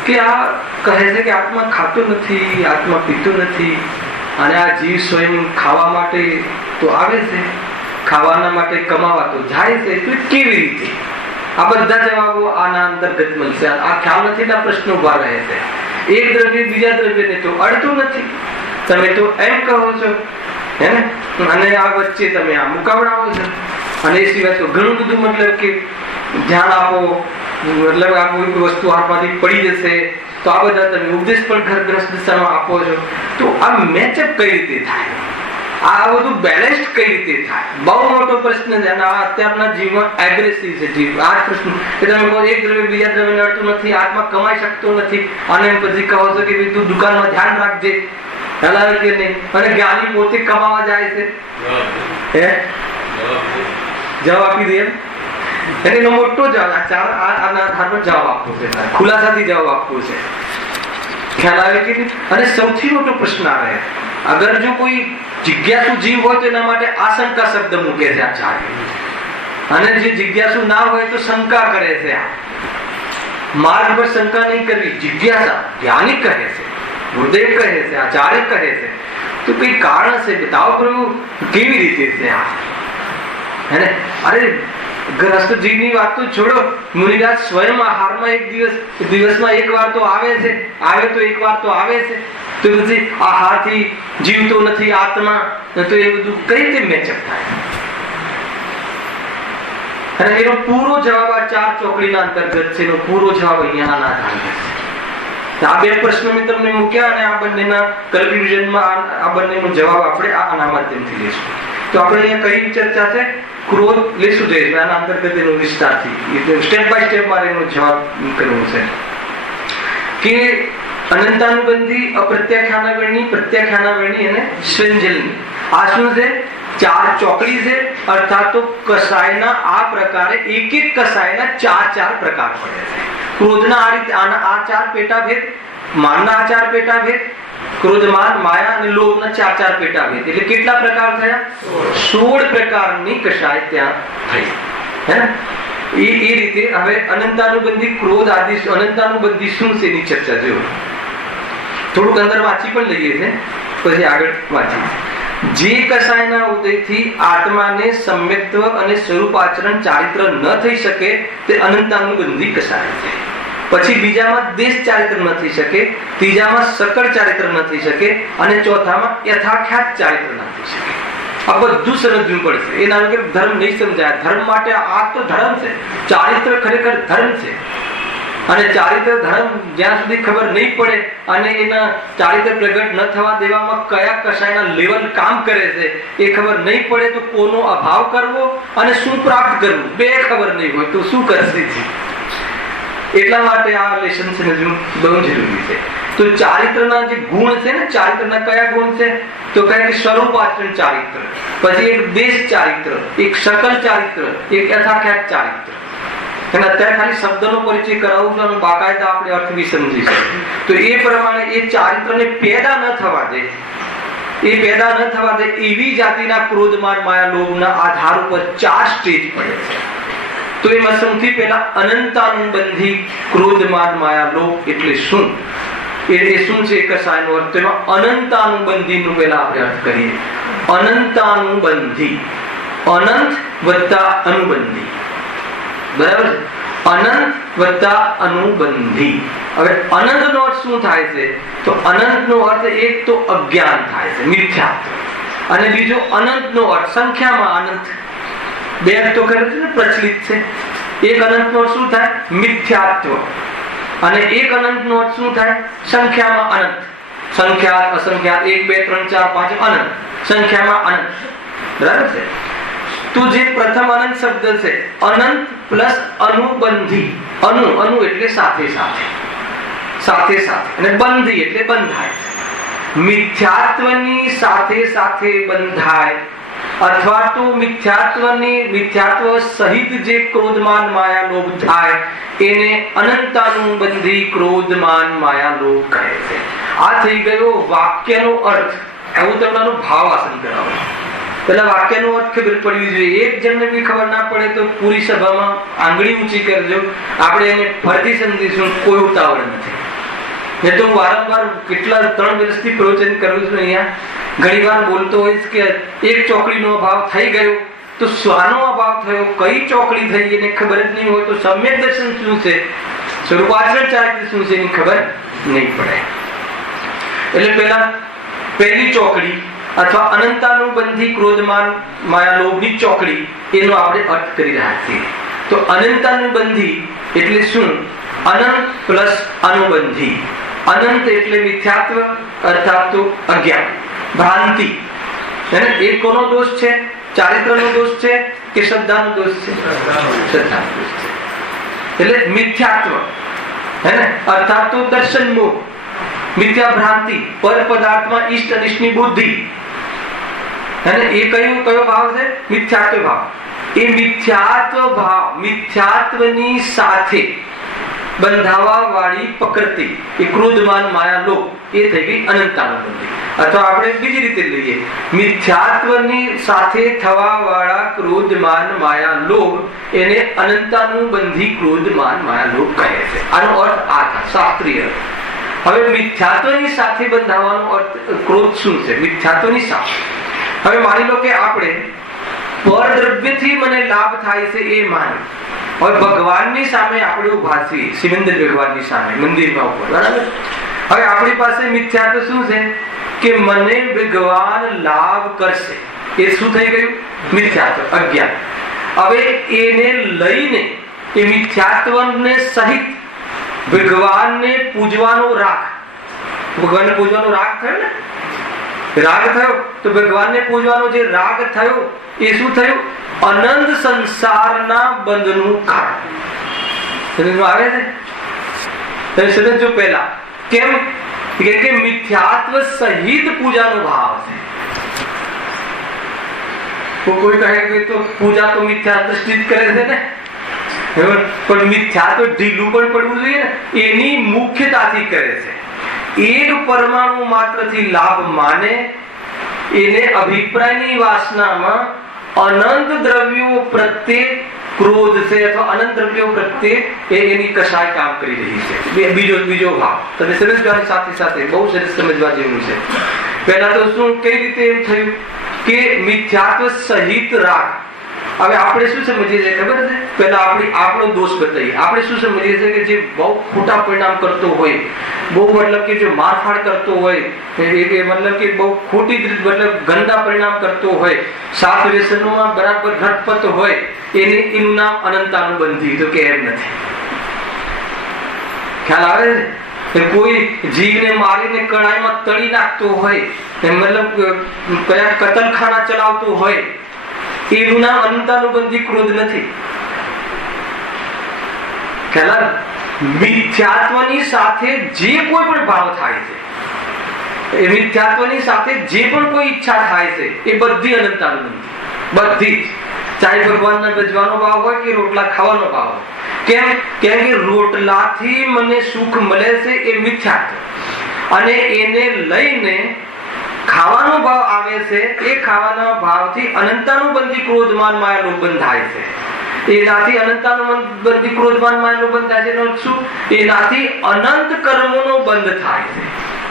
કે આ કહે છે કે આત્મા ખાતો નથી, આત્મા પીતો નથી, અને આ જીવ સ્વયં ખાવા માટે તો આવે છે, ખાવાના માટે કમાવા તો જાય છે, તો કેવી રીતે? આ બધા જવાબો આના અંતર્ગત મળશે. આ ખ્યાલ નથી કે આ પ્રશ્નો ઉભા રહે છે. એક દ્રવ્ય બીજા દ્રવ્યને તો અડતું નથી. તમે તો એમ કહો છો, હે ને? અને આ વચ્ચે તમે આ મુકાવડાવો છો. અને એ સિવાય તો ઘણું બધું, મતલબ કે ધ્યાન આપો, મતલબ આ કોઈ વસ્તુ હાથમાંથી પડી જશે, તો આ બધા તમે ઉપદેશ પણ ઘર ગ્રસ્ત દિશામાં આપો છો. તો આ મેચઅપ કઈ રીતે થાય? આ બધું બેલેન્સ કઈ રીતે થાય, બહુ મોટો પ્રશ્ન છે. અને અત્યારના જીવન એગ્રેસિવ છે જીવ. આ પ્રશ્ન કે તમે કહો એક દ્રવ્ય બીજા દ્રવ્યને અડતું નથી, આત્મા કમાઈ શકતો નથી, અને પછી કહો છો કે તું દુકાનમાં ધ્યાન રાખજે, હલાવે કે નહીં. અને જ્ઞાની પોતે કમાવા જાય છે. હે જવાબ આપી દે એનો મોટો જવાબ આના આધાર પર જવાબ આપવો છે, ખુલાસાથી જવાબ આપવો છે. ખ્યાલ આવે કે નહીં? અને સૌથી મોટો પ્રશ્ન આવે, અગર જો કોઈ જિજ્ઞાસુ જીવ હોય તો એના માટે આશંકા શબ્દ મૂકે છે આચાર્ય, અને જે જિજ્ઞાસુ ના હોય તો શંકા કરે છે. માર્ગ પર શંકા નહીં કરવી, જિજ્ઞાસા જ્ઞાની કહે છે, ગુરુદેવ કહે છે, આચાર્ય કહે છે, તો કઈ કારણ છે, બતાવો પ્રભુ કેવી રીતે છે આ. હે અરે ગ્રસ્ત જીવની વાત તો છોડો, મુનિરાજ સ્વયં આહારમાં એક દિવસમાં એક વાર તો આવે છે, આવે તો એક વાર તો આવે છે, તો પછી આહારથી જીવતો નથી આત્મા, તો એ બધું કઈ રીતે મેચઅપ થાય? અને એનો પૂરો જવાબ આ 4 ચોકડીના અંતર્ગત છે. એનો પૂરો જવાબ અહીંયા આધાર છે. આ 2 પ્રશ્નો મેં તમને મૂક્યા, અને આ બંનેના કન્ક્લુઝનમાં આ બંનેનો જવાબ આપણે આના માધ્યમથી લઈશું. તો આપણે અહીંયા કઈ ચર્ચા છે, ક્રોધ લેશું જોઈએ. આના અંતર્ગત એનો વિસ્તારથી સ્ટેપ બાય સ્ટેપ મારે એનો જવાબ કરવો છે કે અનંતાનુબંધી, અપ્રત્યાખ્યાનાવરણી, પ્રત્યાખ્યાનાવરણી અને સ્વંજલની. આ શું છે? 4 ચોકડી છે. અર્થાત તો કસાયના આ પ્રકારે એક એક કસાયના 4 પ્રકાર પડે છે. ક્રોધના આ રીતે આ 4 પેટા ભેદ, માનના આ 4 પેટા ભેદ, ક્રોધ, માન, માયા અને લોભના 4 પેટા ભેદ. એટલે કેટલા પ્રકાર થયા? 16 પ્રકારની કસાય ત્યાં થઈ. હે એ રીતે હવે અનંતાનુબંધી ક્રોધ આદિ અનંતાનુબંધી શું છે એની ચર્ચા જોયો. થોડુંક અંદર વાંચી પણ લઈએ છે, પછી આગળ વાંચીએ. જે કસાયના ઉદયથી આત્માને સમ્યક્ત્વ અને સ્વરૂપ આચરણ ચારિત્ર ન થઈ શકે તે અનંતાનુબંધી કસાય છે. પછી બીજામાં દેશ ચારિત્ર ન થઈ શકે, ત્રીજામાં સકળ ચારિત્ર ન થઈ શકે, અને ચોથામાં યથાખ્યાત ચારિત્ર ન થઈ શકે. આ બધું સમજવું પડશે. એના વગર ધર્મ નહીં સમજાય. ધર્મ માટે આ તો ધર્મ છે, ચારિત્ર ખરેખર ધર્મ છે. અને ચારિત્ર ધર્મ જ્યાં સુધી ખબર નહીં પડે અને એના ચારિત્ર પ્રગટ ન થવા દેવામાં કયા કશાયના લેવલ કામ કરે છે એ ખબર નહીં પડે તો કોનો અભાવ કરવો અને શું પ્રાપ્ત કરવું બે ખબર નહીં હોય તો શું કરશે. એટલા માટે આ લેસન સમજવું બહુ જરૂરી છે. તો ચારિત્રના જે ગુણ છે ને, ચારિત્રના કયા ગુણ છે તો કહે કે સ્વરૂપ આચરણ ચારિત્ર, પછી એક દેશ ચારિત્ર, એક સકલ ચારિત્ર, એક યથાખ્યાત ચારિત્ર. અને અત્યારે ખાલી શબ્દનો પરિચય કરાવું છું અને બાકાયદા આપણે અર્થ બી સમજીશું. તો એ પ્રમાણે એ ચારિત્રને પેદા ન થવા દે, એ પેદા ન થવા દે એવી જાતિના ક્રોધ, માન, માયા, લોભના આધાર ઉપર 4 સ્ટેજ પડે છે. તો એમાં સૌથી પહેલા અનંતાનુબંધી ક્રોધ, માન, માયા, લોભ એટલે શું, એ શું છે કસાયનો અર્થ. એમાં અનંતાનુબંધીનું પહેલા આપણે અર્થ કરીએ. અનંતાનુબંધી, અનંત વત્તા અનુબંધી, બરાબર છે? અનંત વત્તા અનુબંધી. હવે અનંત નો અર્થ શું થાય છે તો અનંત નો અર્થ એક તો અજ્ઞાન થાય છે, મિથ્યાત્વ, અને બીજો અનંત નો અર્થ સંખ્યામાં અનંત. બે અર્થ તો ખરે છે પ્રચલિત છે. એક અનંત નો અર્થ શું થાય મિથ્યાત્વ, અને એક અનંત નો અર્થ શું થાય સંખ્યામાં અનંત. સંખ્યાત, અસંખ્યાત, 1 2 3 4 5 અનંત, સંખ્યામાં અનંત, બરાબર છે? તો જે પ્રથમ અનંત શબ્દ છે અનંત પ્લસ અનુબંધી. અનુ એટલે સાથે સાથે, સાથે સાથે, અને બંધી એટલે બંધાય. મિથ્યાત્વની સાથે સાથે બંધાય અથવા તો મિથ્યાત્વ સહિત જે ક્રોધ, માન, માયા, લોભ થાય એને અનંતાનુબંધી ક્રોધ, માન, માયા, લોભ કહે છે. આ થઈ ગયો વાક્યનો અર્થ. એવું તમને ભાવાસન કરાવો. પેલા વાક્યનો અર્થ ખબર પડવી જોઈએ. એક જણને બી ખબર ના પડે તો પૂરી સભામાં આંગળી ઊંચી કરજો, આપણે એને ફરતી સમજીશું. કોઈ ઉતાવળ નથી. મેં તો વારંવાર કેટલા 3 વર્ષથી પ્રવચન કરું છું અહીંયા. ઘણી વાર બોલતો હોઈશ કે એક ચોકડીનો અભાવ થઈ ગયો તો સ્વાનો અભાવ થયો, કઈ ચોકડી થઈ એને ખબર જ નહીં હોય તો સમ્યક દર્શન શું છે, સ્વરૂપાચરણ ચારિત્ર શું છે એની ખબર નહીં પડે. એટલે પહેલી ચોકડી અથવા અનંતાનુબંધી ક્રોધ, માન, માયા, લોભની ચોકડી એનો આપણે અર્થ કરી રહ્યા છીએ. તો અનંતાનુબંધી એટલે શું? અનંત પ્લસ અનુબંધી. અનંત એટલે મિથ્યાત્વ અર્થાત તો અજ્ઞાન, ભ્રાંતિ. એને એ કોનો દોષ છે? ચારિત્રનો દોષ છે કે શ્રદ્ધાનો દોષ છે? શ્રદ્ધાનો દોષ છે. એટલે મિથ્યાત્વ હે ને, અર્થાત તો દર્શન મોહ, મિથ્યા ભ્રાંતિ, પર પદાર્થમાં ઈષ્ટ અનિષ્ટની બુદ્ધિ, અને એ કયો ભાવ છે? મિથ્યાત્વ ભાવ. એ મિથ્યાત્વ ભાવ, મિથ્યાત્વની સાથે બંધાવા વાળી પ્રકૃતિ, એ ક્રોધમાન માયા લોભ, એ થઈ ગઈ અનંતાનુબંધી. અથવા આપણે બીજી રીતે લઈએ, મિથ્યાત્વની સાથે થવા વાળા ક્રોધમાન માયા લોભ, એને અનંતાનુબંધી ક્રોધમાન માયા લોભ કહે છે. આનો અર્થ આ થાય શાસ્ત્રીય. હવે મિથ્યાત્વની સાથે બંધાવાનો અર્થ ક્રોધ શું છે? મિથ્યાત્વની સાથે. હવે માની લો કે આપણે પરદ્રવ્યથી મને લાભ થાય છે એ માની, હવે ભગવાનની સામે આપણે ઉભા છીએ, શિવેન્દ્ર ભગવાનની સામે મંદિરમાં ઉપર, બરાબર? હવે આપણી પાસે મિથ્યાત્વ શું છે? કે મને ભગવાન લાભ કરશે. એ શું થઈ ગયું? મિથ્યાત્વ, અજ્ઞાન. હવે એને લઈને એ મિથ્યાત્વને સહિત ભગવાનને પૂજવાનો રાગ, ભગવાનને પૂજવાનો રાગ થયો ને, રાગ થયો તો ભગવાનને પૂજવાનો જે રાગ થયો એ શું થયું? અનંત સંસારના બંધનું કારણ. સમજમાં આવે છે? તમે સમજો પહેલા કેમ કે મિથ્યાત્વ સહિત પૂજાનો ભાવ છે. કોઈ કહે કે તો પૂજા તો મિથ્યા દ્રષ્ટિ જ કરે છે ને, પણ મિથ્યાત્વ ઢીલું પણ પડવું જોઈએ ને, એની મુખ્યતાથી કરે છે. એક પરમાણુ માત્રથી લાભ માને, એને અભિપ્રાયની વાસનામાં અનંત દ્રવ્યો પ્રત્યે ક્રોધ છે, અથવા અનંત દ્રવ્યો પ્રત્યે એની કશાય કામ કરી રહી છે. બીજો ભાવ તમે સમજવાની સાથે સાથે બહુ સરસ સમજવા જેવું છે. પહેલા તો શું, કઈ રીતે એમ થયું કે મિથ્યાત્વ સહિત રાગ. હવે આપણે શું સમજીએ છીએ ખબર છે? પહેલા આપણો દોષ બતાવીએ. આપણે શું સમજીએ છીએ કે જે બહુ ખોટા પરિણામ કરતો હોય, બહુ મતલબ કે જો મારફાડ કરતો હોય, મતલબ કે બહુ ખોટી મતલબ ગંદા પરિણામ કરતો હોય, સાત વ્યસનોમાં બરાબર ઘટપટ હોય, એનું નામ અનંતાનુબંધી. તો કે એમ નથી. ખ્યાલ આવે છે? કોઈ જીવને મારીને કડાઈમાં તળી નાખતો હોય, મતલબ કયા કતલખાના ચલાવતો હોય, એનું નામ અનંતાનુબંધી ક્રોધ નથી. ખ્યાલ? મિથ્યાત્વની સાથે જે કોઈ પણ ભાવ થાય છે, એ મિથ્યાત્વની સાથે જે પણ કોઈ ઈચ્છા થાય છે, એ બધી અનંતાનુબંધી, બધી જ. ચાહે ભગવાનના ભજવાનો ભાવ હોય કે રોટલા ખાવાનો ભાવ હોય. કેમ કે રોટલાથી મને સુખ મળે છે એ મિથ્યાત્વ, અને એને લઈને ખાવાનો ભાવ આવે છે, એ ખાવાના ભાવથી અનંતાનુબંધી ક્રોધમાન માયા લોભ બંધાય છે. એનાથી અનંતાનુબંધી ક્રોધમાન માયા લોભ બંધાય છે. શું? એનાથી અનંત કર્મોનો બંધ થાય છે.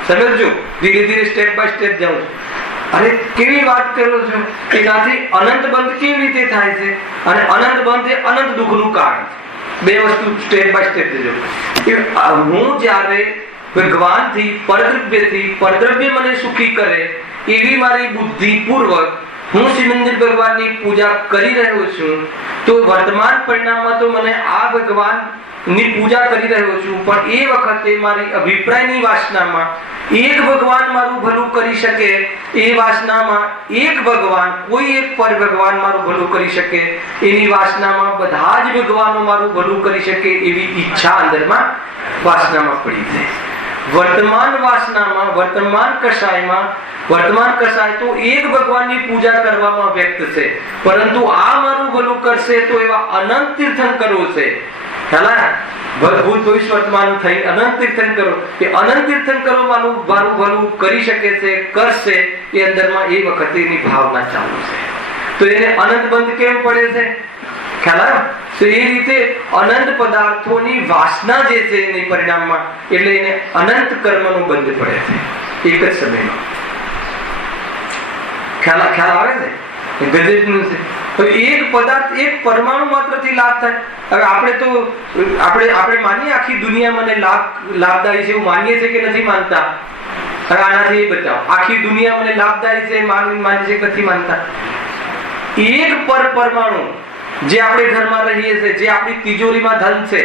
સમજો, ધીરે ધીરે સ્ટેપ બાય સ્ટેપ જાઉં. અરે કેવી વાત કરો છો? એનાથી અનંત બંધ કેવી રીતે થાય છે? અને અનંત બંધ એ અનંત દુઃખનું કારણ છે. બે વસ્તુ સ્ટેપ બાય સ્ટેપ જજો. હું જ્યારે ભગવાનથી, પરદ્રવ્ય મને સુખી કરે એવી મારી બુદ્ધિ પૂર્વક હું શ્રીમંદિર ભગવાનની પૂજા કરી રહ્યો છું, તો વર્તમાન પરિણામમાં તો મને આ ભગવાનની પૂજા કરી રહ્યો છું, પણ એ વખતે મારી અભિપ્રાયની વાસનામાં એક ભગવાન મારું ભલું કરી શકે, એ વાસનામાં એક ભગવાન, કોઈ એક પર ભગવાન મારું ભલું કરી શકે, એની વાસનામાં બધા જ ભગવાનો મારું ભલું કરી શકે એવી ઈચ્છા અંદરમાં વાસનામાં પડી છે. વર્તમાન વાસનામાં, વર્તમાન કષાય તો એક ભગવાનની પૂજા કરવામાં વ્યક્ત છે, પરંતુ આ મારું ભલું કરશે તો એવા અનંત તીર્થંકરો છે. ભૂત ભવિષ્ય વર્તમાન થઈ અનંત તીર્થંકરો, એ અનંત તીર્થંકરો મારું ભલું કરી શકે છે, કરશે, એ અંદરમાં એ વખતે એની ભાવના ચાલુ છે. તો એને અનંત બંધ કેમ પડે છે? ખ્યાલ? તો એ રીતે અનંત પદાર્થોની વાસના જે છે એની પરિણામમાં, એટલે એને અનંત કર્મનો બંધ પડે છે એક જ સમયમાં. ખ્યાલ આવે છે? ગજબનું છે. એક પદાર્થ, એક પરમાણુ માત્રથી લાભ થાય. હવે આપણે માનીએ આખી દુનિયા મને લાભદાયી છે એવું માનીએ છીએ કે નથી માનતા? હવે આનાથી એ બતાવો, આખી દુનિયા મને લાભદાયી છે માનીએ છે કે નથી માનતા? એક પરમાણુ જે આપણે ઘરમાં રહીએ છીએ, જે આપણી તિજોરીમાં ધન છે,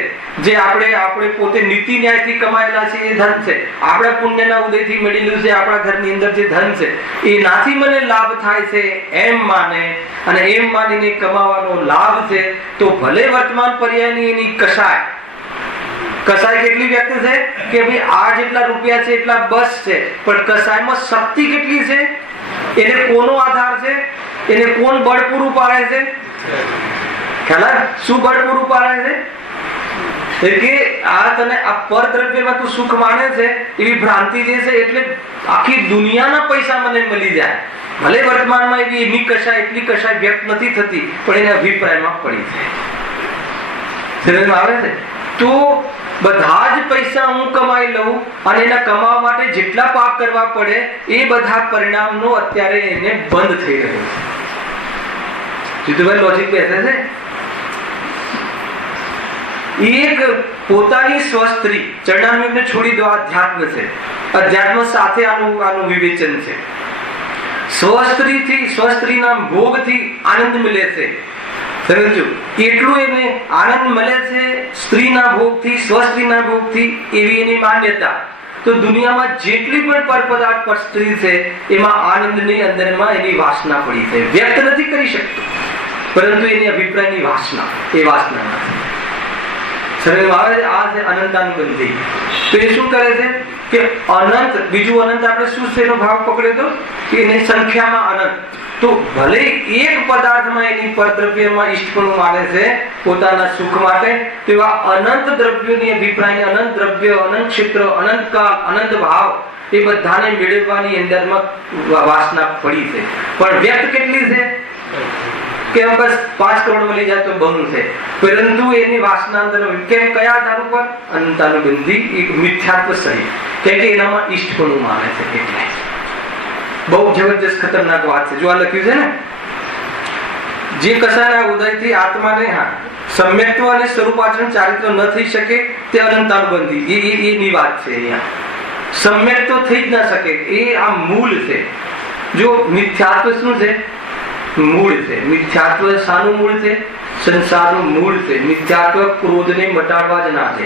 જે આપણે પોતે નીતિ ન્યાયથી કમાયેલા છે એ ધન છે, આપણા પુણ્યના ઉદયથી મળેલું છે, આપણા ઘરની અંદર જે ધન છે એનાથી મને લાભ થાય છે એમ માને અને એમ માનીને કમાવાનો લાભ છે, તો ભલે વર્તમાન પર્યાયની એની કસાય કેટલી વ્યક્ત છે કે ભાઈ આ જેટલા રૂપિયા છે એટલા બસ છે, પણ કસાયમાં શક્તિ કેટલી છે, એને કોનો આધાર છે, એને કોણ બળ પૂરું પાડે છે? ખ્યાલ શું બળ પૂરું પાડે છે? કે આ તને આ પરદ્રવ્યમાં તું સુખ માને છે એવી ભ્રાંતિ જે છે, એટલે આખી દુનિયાના પૈસા મને મળી જાય, ભલે વર્તમાનમાં એની કશાય એટલી કશાય વ્યક્ત નથી થતી, પણ એને અભિપ્રાયમાં પડી છે. સમજમાં આવે છે? તો બધા જ પૈસા હું કમાઈ લઉં અને એના કમાવા માટે જેટલા પાપ કરવા પડે એ બધા પરિણામનો અત્યારે એને બંધ થઈ રહ્યો છે. જીતુભાઈ લોજિક બેસે છે. એક પોતાની સ્વસ્ત્રી ચરણામૃતને છોડી દો, અધ્યાત્મ છે, અધ્યાત્મ સાથે આનું વિવેચન છે. સ્વસ્ત્રીના ભોગથી આનંદ મળે છે, સમજો એટલું એને આનંદ મળે છે સ્ત્રીના ભોગથી, સ્વસ્ત્રીના ભોગથી, એવી એની માન્યતા. તો દુનિયામાં જેટલી પણ પરપદાર્થ પર સ્ત્રી છે એમાં આનંદની અંદરમાં એની વાસના પડી છે, વ્યક્ત નથી કરી શકતો, પરંતુ એની અભિપ્રાયની વાસના, એ વાસના સમજમાં આવે છે. આ છે અનંતાનુબંધી. તો એ શું કરે છે કે અનંત, બીજું અનંત આપણે શું છે એનો ભાવ પકડે તો કે એની સંખ્યામાં અનંત. તો ભલે એક પદાર્થમાં એની પરદ્રવ્યમાં ઈષ્ટપણું માને છે પોતાના સુખ માટે, તો એવા અનંત દ્રવ્યોની અભિપ્રાય, અનંત દ્રવ્ય, અનંત ક્ષેત્ર, અનંત કાળ, અનંત ભાવ એ બધાને મેળવવાની અંદરમાં વાસના પડી છે. પણ વ્યક્ત કેટલી છે કે બસ 5 કરોડ મળી જાય તો બહુ છે, પરંતુ એની વાસના અંદર કેમ, કયા આધાર ઉપર? અનંતાનુબંધી, એક મિથ્યાત્વ સહિત, કેમ કે એનામાં ઈષ્ટપણું માને છે. એટલે બહુ જબરજસ્ત ખતરનાક વાત છે. જો આ લખ્યું છે ને, જે કશાના ઉદયથી આત્માને સમ્યક્ત્વ અને સ્વરૂપાચરણ ચારિત્ર ન થઈ શકે તે અનંતાનુબંધી, એની વાત છે. અહીંયા સમ્યક્ત્વ થઈ જ ના શકે, એ આ મૂળ છે. જો મિથ્યાત્વ શું છે? મૂળ છે. મિથ્યાત્વ શાનું મૂળ છે? સંસારનું મૂળ છે. મિથ્યાત્વ ક્રોધને મટાડવા જ ના છે.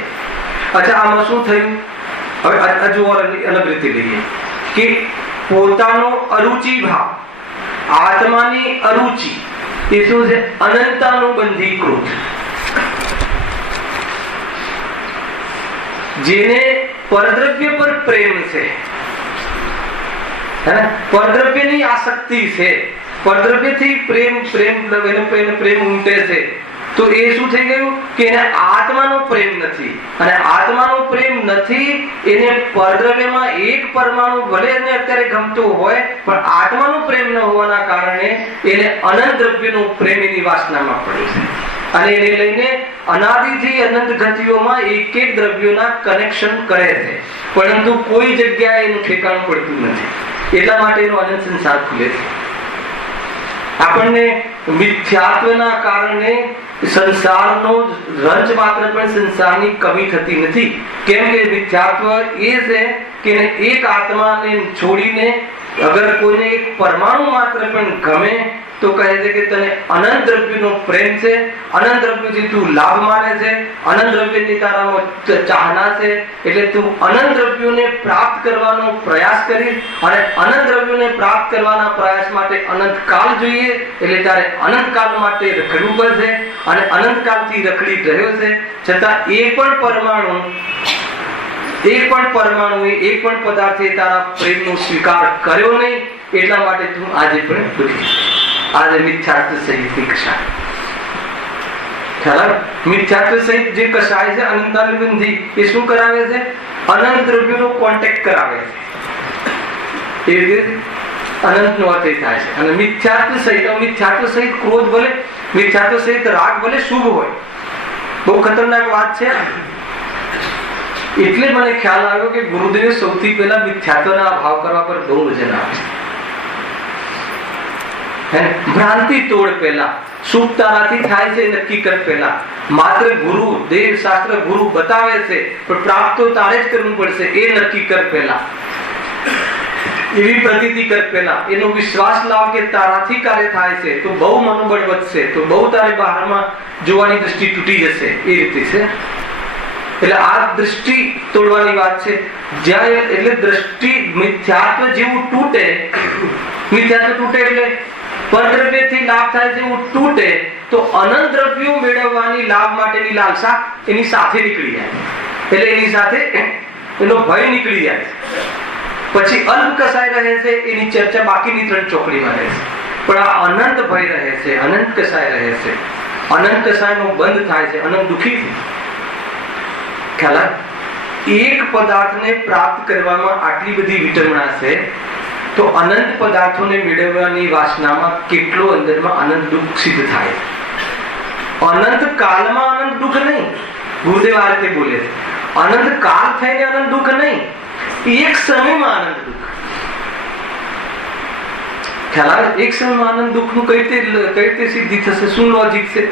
અચ્છા, આમાં શું થયું? હવે હજુ અલગ રીતે લઈએ કે પોતાનો અરુચિ ભાવ, આત્માની અરુચિ, એ શું છે? અનંતાનુબંધી ક્રોધ. જેને પરદ્રવ્ય પર પ્રેમ છે, પરદ્રવ્યની આસક્તિ છે, પરદ્રવ્યથી પ્રેમ ઉમટે છે, તો એ શું થઈ ગયું કે એને આત્માનો પ્રેમ નથી. અને આત્માનો પ્રેમ નથી, એને પરદ્રવ્યમાં એક પરમાણુ ભલે એને અત્યારે ગમતો હોય, પણ આત્માનો પ્રેમ ન હોવાના કારણે એને અનંત દ્રવ્યનો પ્રેમ એની વાસનામાં પડે છે. અને એને લઈને અનાદિથી અનંત ગતિઓમાં એક એક દ્રવ્યોના કનેક્શન કરે છે, પરંતુ કોઈ જગ્યાએ એનું ઠેકાણું પડતું નથી. એટલા માટે એનો અનંત સંસાર ખુલે છે. આપણને મિથ્યાત્વના કારણે સંસારનો રંજ માત્ર પણ સંસારની કમી થતી નથી. કેમ કે મિથ્યાત્વ એ છે કે એક આત્માને છોડીને અગર કોઈને એક પરમાણુ માત્ર પણ ગમે તો કહે છે કે તને અનંત દ્રવ્યનો પ્રેમ છે, અનંત દ્રવ્યથી તું લાભ માને છે, અનંત દ્રવ્યની તારામાં ચાહના છે, એટલે તું અનંત દ્રવ્યોને પ્રાપ્ત કરવાનો પ્રયાસ કરીશ, અને અનંત દ્રવ્યોને પ્રાપ્ત કરવાના પ્રયાસ માટે અનંત કાળ જોઈએ, એટલે તારે અનંત કાળ માટે રખડવું પડશે. અને અનંત કાળથી રખડી રહ્યો છે, છતાં એક પણ પરમાણુ એક પણ પદાર્થે તારા પ્રેમનો સ્વીકાર કર્યો નહીં, એટલા માટે તું આજે પણ દુઃખી. આજે મિથ્યાત્વ સહિતની કશાય, ખ્યાલ? મિથ્યાત્વ સહિત જે કશાય છે અનંતાનુબંધી, એ શું કરાવે છે? અનંત દ્રવ્યનો કોન્ટેક્ટ કરાવે છે. એ રીતે અનંતનો અર્થ થાય છે. અને મિથ્યાત્વ સહિત ક્રોધ ભલે, મિથ્યાત્વ સહિત રાગ ભલે શુભ હોય, બહુ ખતરનાક વાત છે. એટલે મને ખ્યાલ આવ્યો કે ગુરુદેવે સૌથી પહેલા મિથ્યાત્વના અભાવ કરવા પર બહુ વજન આપે. ભ્રાંતિ તોડ પહેલા, સુખ તારાથી થાય છે નક્કી કર પહેલા. માત્ર ગુરુ, દેવ શાસ્ત્ર ગુરુ બતાવે છે, પણ પ્રાપ્ત તો તારે જ કરવું પડશે, એ નક્કી કર પહેલા. એવી પ્રતીતિ કર પેલા એનો વિશ્વાસ લાવ કે તારાથી કાર્ય થાય છે તો બહુ મનોબળ વધશે, તો બહુ તારે બહારમાં જોવાની દ્રષ્ટિ તૂટી જશે. એ રીતે છે. એટલે આ દ્રષ્ટિ તોડવાની વાત છે. જ્યાં એટલે દ્રષ્ટિ મિથ્યાત્વ જેવું તૂટે, મિથ્યાત્વ તૂટે એટલે પરદ્રવ્યથી લાભ થાય છે એવું તૂટે તો અનંત દ્રવ્યો મેળવવાની લાભ માટેની લાલસા એની સાથે નીકળી જાય. એટલે એની સાથે એનો ભય નીકળી જાય. પછી અલ્પ કસાય રહે છે એની ચર્ચા બાકીની 3 ચોકડીમાં રહે છે. પણ આ અનંત ભય રહે છે, અનંત કસાય રહે છે, અનંત કસાયનો બંધ થાય છે, અનંત દુઃખી ખ્યાલ. એક પદાર્થને પ્રાપ્ત કરવામાં આટલી બધી વિટંબણા છે તો અનંત પદાર્થોને મેળવવાની વાસનામાં કેટલો અંદરમાં અનંત દુઃખ સિદ્ધ થાય. અનંત કાળમાં અનંત દુઃખ નહીં, ગુરુદેવ આ રીતે બોલે છે. અનંત કાળ થઈને અનંત દુઃખ નહીં, એક સમયમાં અનંત દુઃખ. ખ્યાલ આવે? એક સમયમાં અનંત દુઃખનું કઈ રીતે સિદ્ધિ થશે? શું લોજિક છે?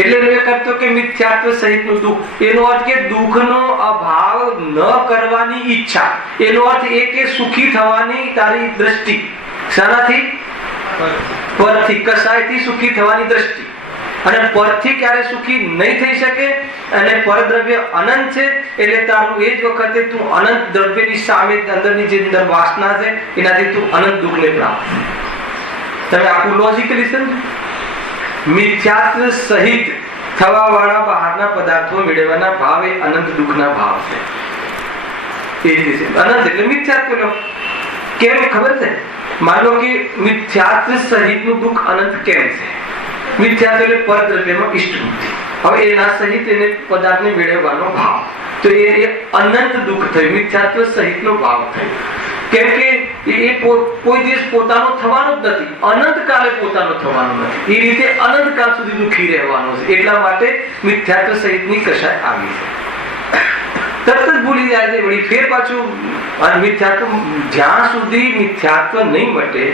એટલે એ કરતો કે મિથ્યાત્વ સહિતનું દુઃખ, એનો અર્થ કે દુઃખનો અભાવ ન કરવાની ઈચ્છા. એનો અર્થ એ કે સુખી થવાની તારી દ્રષ્ટિ. શાનાથી? પરથી, કસાયથી સુખી થવાની દ્રષ્ટિ. અને પરથી ક્યારે સુખી નહીં થઈ શકે. અને પરદ્રવ્ય અનંત છે એટલે તારું એ જ વખતે તું અનંત દ્રવ્યની સામે અંદરની જે અંદર વાસના છે એનાથી તું અનંત દુઃખને પ્રાપ્ત. તમે આખું લોજિકલી સમજો. મિથ્યાત્વ સહિત થવા વાળા બહારના પદાર્થો મેળવવાના ભાવ એ અનંત દુઃખના ભાવ છે. એ રીતે અનંત એટલે મિથ્યાત્વ લો. કેમ ખબર છે? માનો કે મિથ્યાત્વ સહિતનું દુઃખ અનંત કેમ છે? મિથ્યાત્વ એટલે પરદ્રવ્યમાં ઇષ્ટમુક્તિ. હવે એના સહિત એને પદાર્થને મેળવવાનો ભાવ, તો એ અનંત દુઃખ થયું, મિથ્યાત્વ સહિતનો ભાવ થયો. કેમ કે એ કોઈ દિવસ પોતાનો થવાનો જ નથી, અનંત કાલે પોતાનો થવાનો નથી. એ રીતે અનંત કાળ સુધી દુઃખી રહેવાનો છે. એટલા માટે મિથ્યાત્વ સહિતની કશાય આવી છે. તરત જ ભૂલી જાય છે. વળી ફેર પાછું મિથ્યાત્વ, જ્યાં સુધી મિથ્યાત્વ નહીં મટે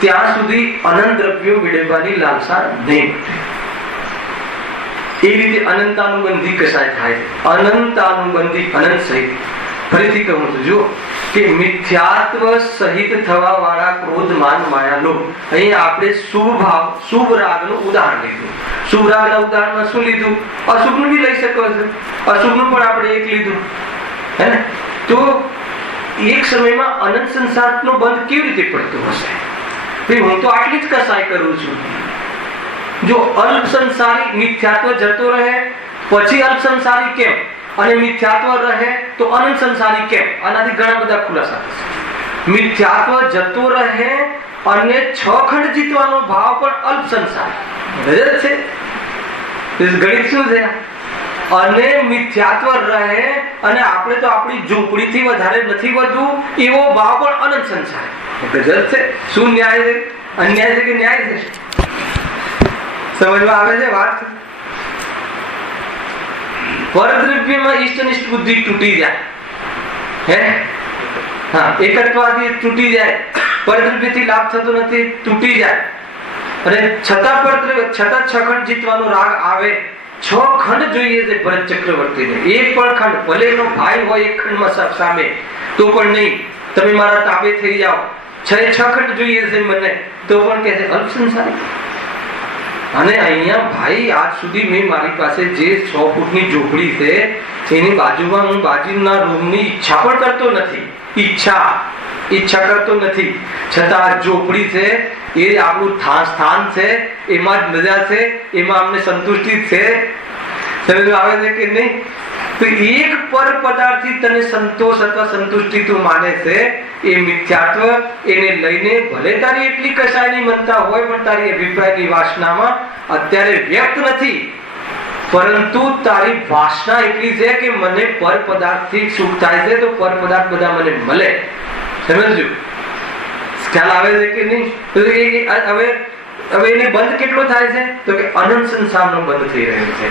ત્યાં સુધી અનંત દ્રવ્યો મેળવવાની લાલસા નહીં મટે. એ રીતે અનંતાનુબંધી કશાય થાય છે. અનંતાનુબંધી અનંત સહિત. ફરીથી કહું છું, જો કે મિથ્યાત્વ સહિત થવા વાળા ક્રોધ માન માયા લોભ. અહીં આપણે શુભ ભાવ, શુભ રાગનું ઉદાહરણ લીધું. શુભ રાગના ઉદાહરણમાં શું લીધું? અશુભનું બી લઈ શકો છો. અશુભનું પણ આપણે એક લીધું, હે ને? તો એક સમયમાં અનંત સંસારનો બંધ કેવી રીતે પડતો હશે? હું તો આટલી જ કસાય કરું છું. જો અલ્પ સંસારી મિથ્યાત્વ જતો રહે પછી અલ્પ સંસારી કેમ, અને મિથ્યાત્વ રહે તો અનંત સંસારી કેમ? આનાથી ઘણા બધા ખુલાસા થશે. મિથ્યાત્વ જતો રહે અને 6 ખંડ જીતવાનો ભાવ પણ અલ્પ સંસારી છે. ગણિત શું છે? અને મિથ્યાત્વ રહે અને આપણે તો આપણી ઝૂંપડીથી વધારે નથી વધવું એવો ભાવ પણ અનંત સંસારી. ગજબ છે. શું ન્યાય છે? અન્યાય છે કે ન્યાય છે? સમજમાં આવે છે વાત? પરદ્રવ્યમાં ઇષ્ટનિષ્ઠ બુદ્ધિ તૂટી જાય, હે? હા, એકત્વાદી તૂટી જાય, પરદ્રવ્યથી લાભ થતો નથી, તૂટી જાય. અને છતાં 6 ખંડ જીતવાનો રાગ આવે. 6 ખંડ જોઈએ છે ભરત ચક્રવર્તીને. એક પણ ખંડ, ભલે એનો ભાઈ હોય એક ખંડમાં સામે, તો પણ નહીં, તમે મારા તાબે થઈ જાઓ. 6 ખંડ જોઈએ છે મને, તો પણ કહે છે અલ્પ સંસારી. અને અહીંયા ભાઈ આજ સુધી મેં મારી પાસે જે 100 ફૂટની ઝોપડી છે એની બાજુમાં હું બાજુના રૂમની ઈચ્છા પણ કરતો નથી. ઈચ્છા કરતો નથી, છતાં આ ઝોપડી છે એ આપણું સ્થાન છે, એમાં જ મજા છે, એમાં અમને સંતુષ્ટિ છે. સમજ આવે છે કે નહીં? તો એક પર પદાર્થથી તને સંતોષ અથવા સંતુષ્ટિ તું માને છે, એ મિથ્યાત્વ. એને લઈને ભલે તારી એટલી કશાયની મનતા હોય પણ તારી અભિપ્રાયની વાસનામાં અત્યારે વ્યક્ત નથી, પરંતુ તારી વાસના એટલી છે કે મને પર પદાર્થથી સુખ થાય છે તો પર પદાર્થ બધા મને મળે. સમજ્યું? ખ્યાલ આવે છે કે નહીં? હવે એને બંધ કેટલો થાય છે? તો કે અનંત સંસારનો બંધ થઈ રહ્યો છે.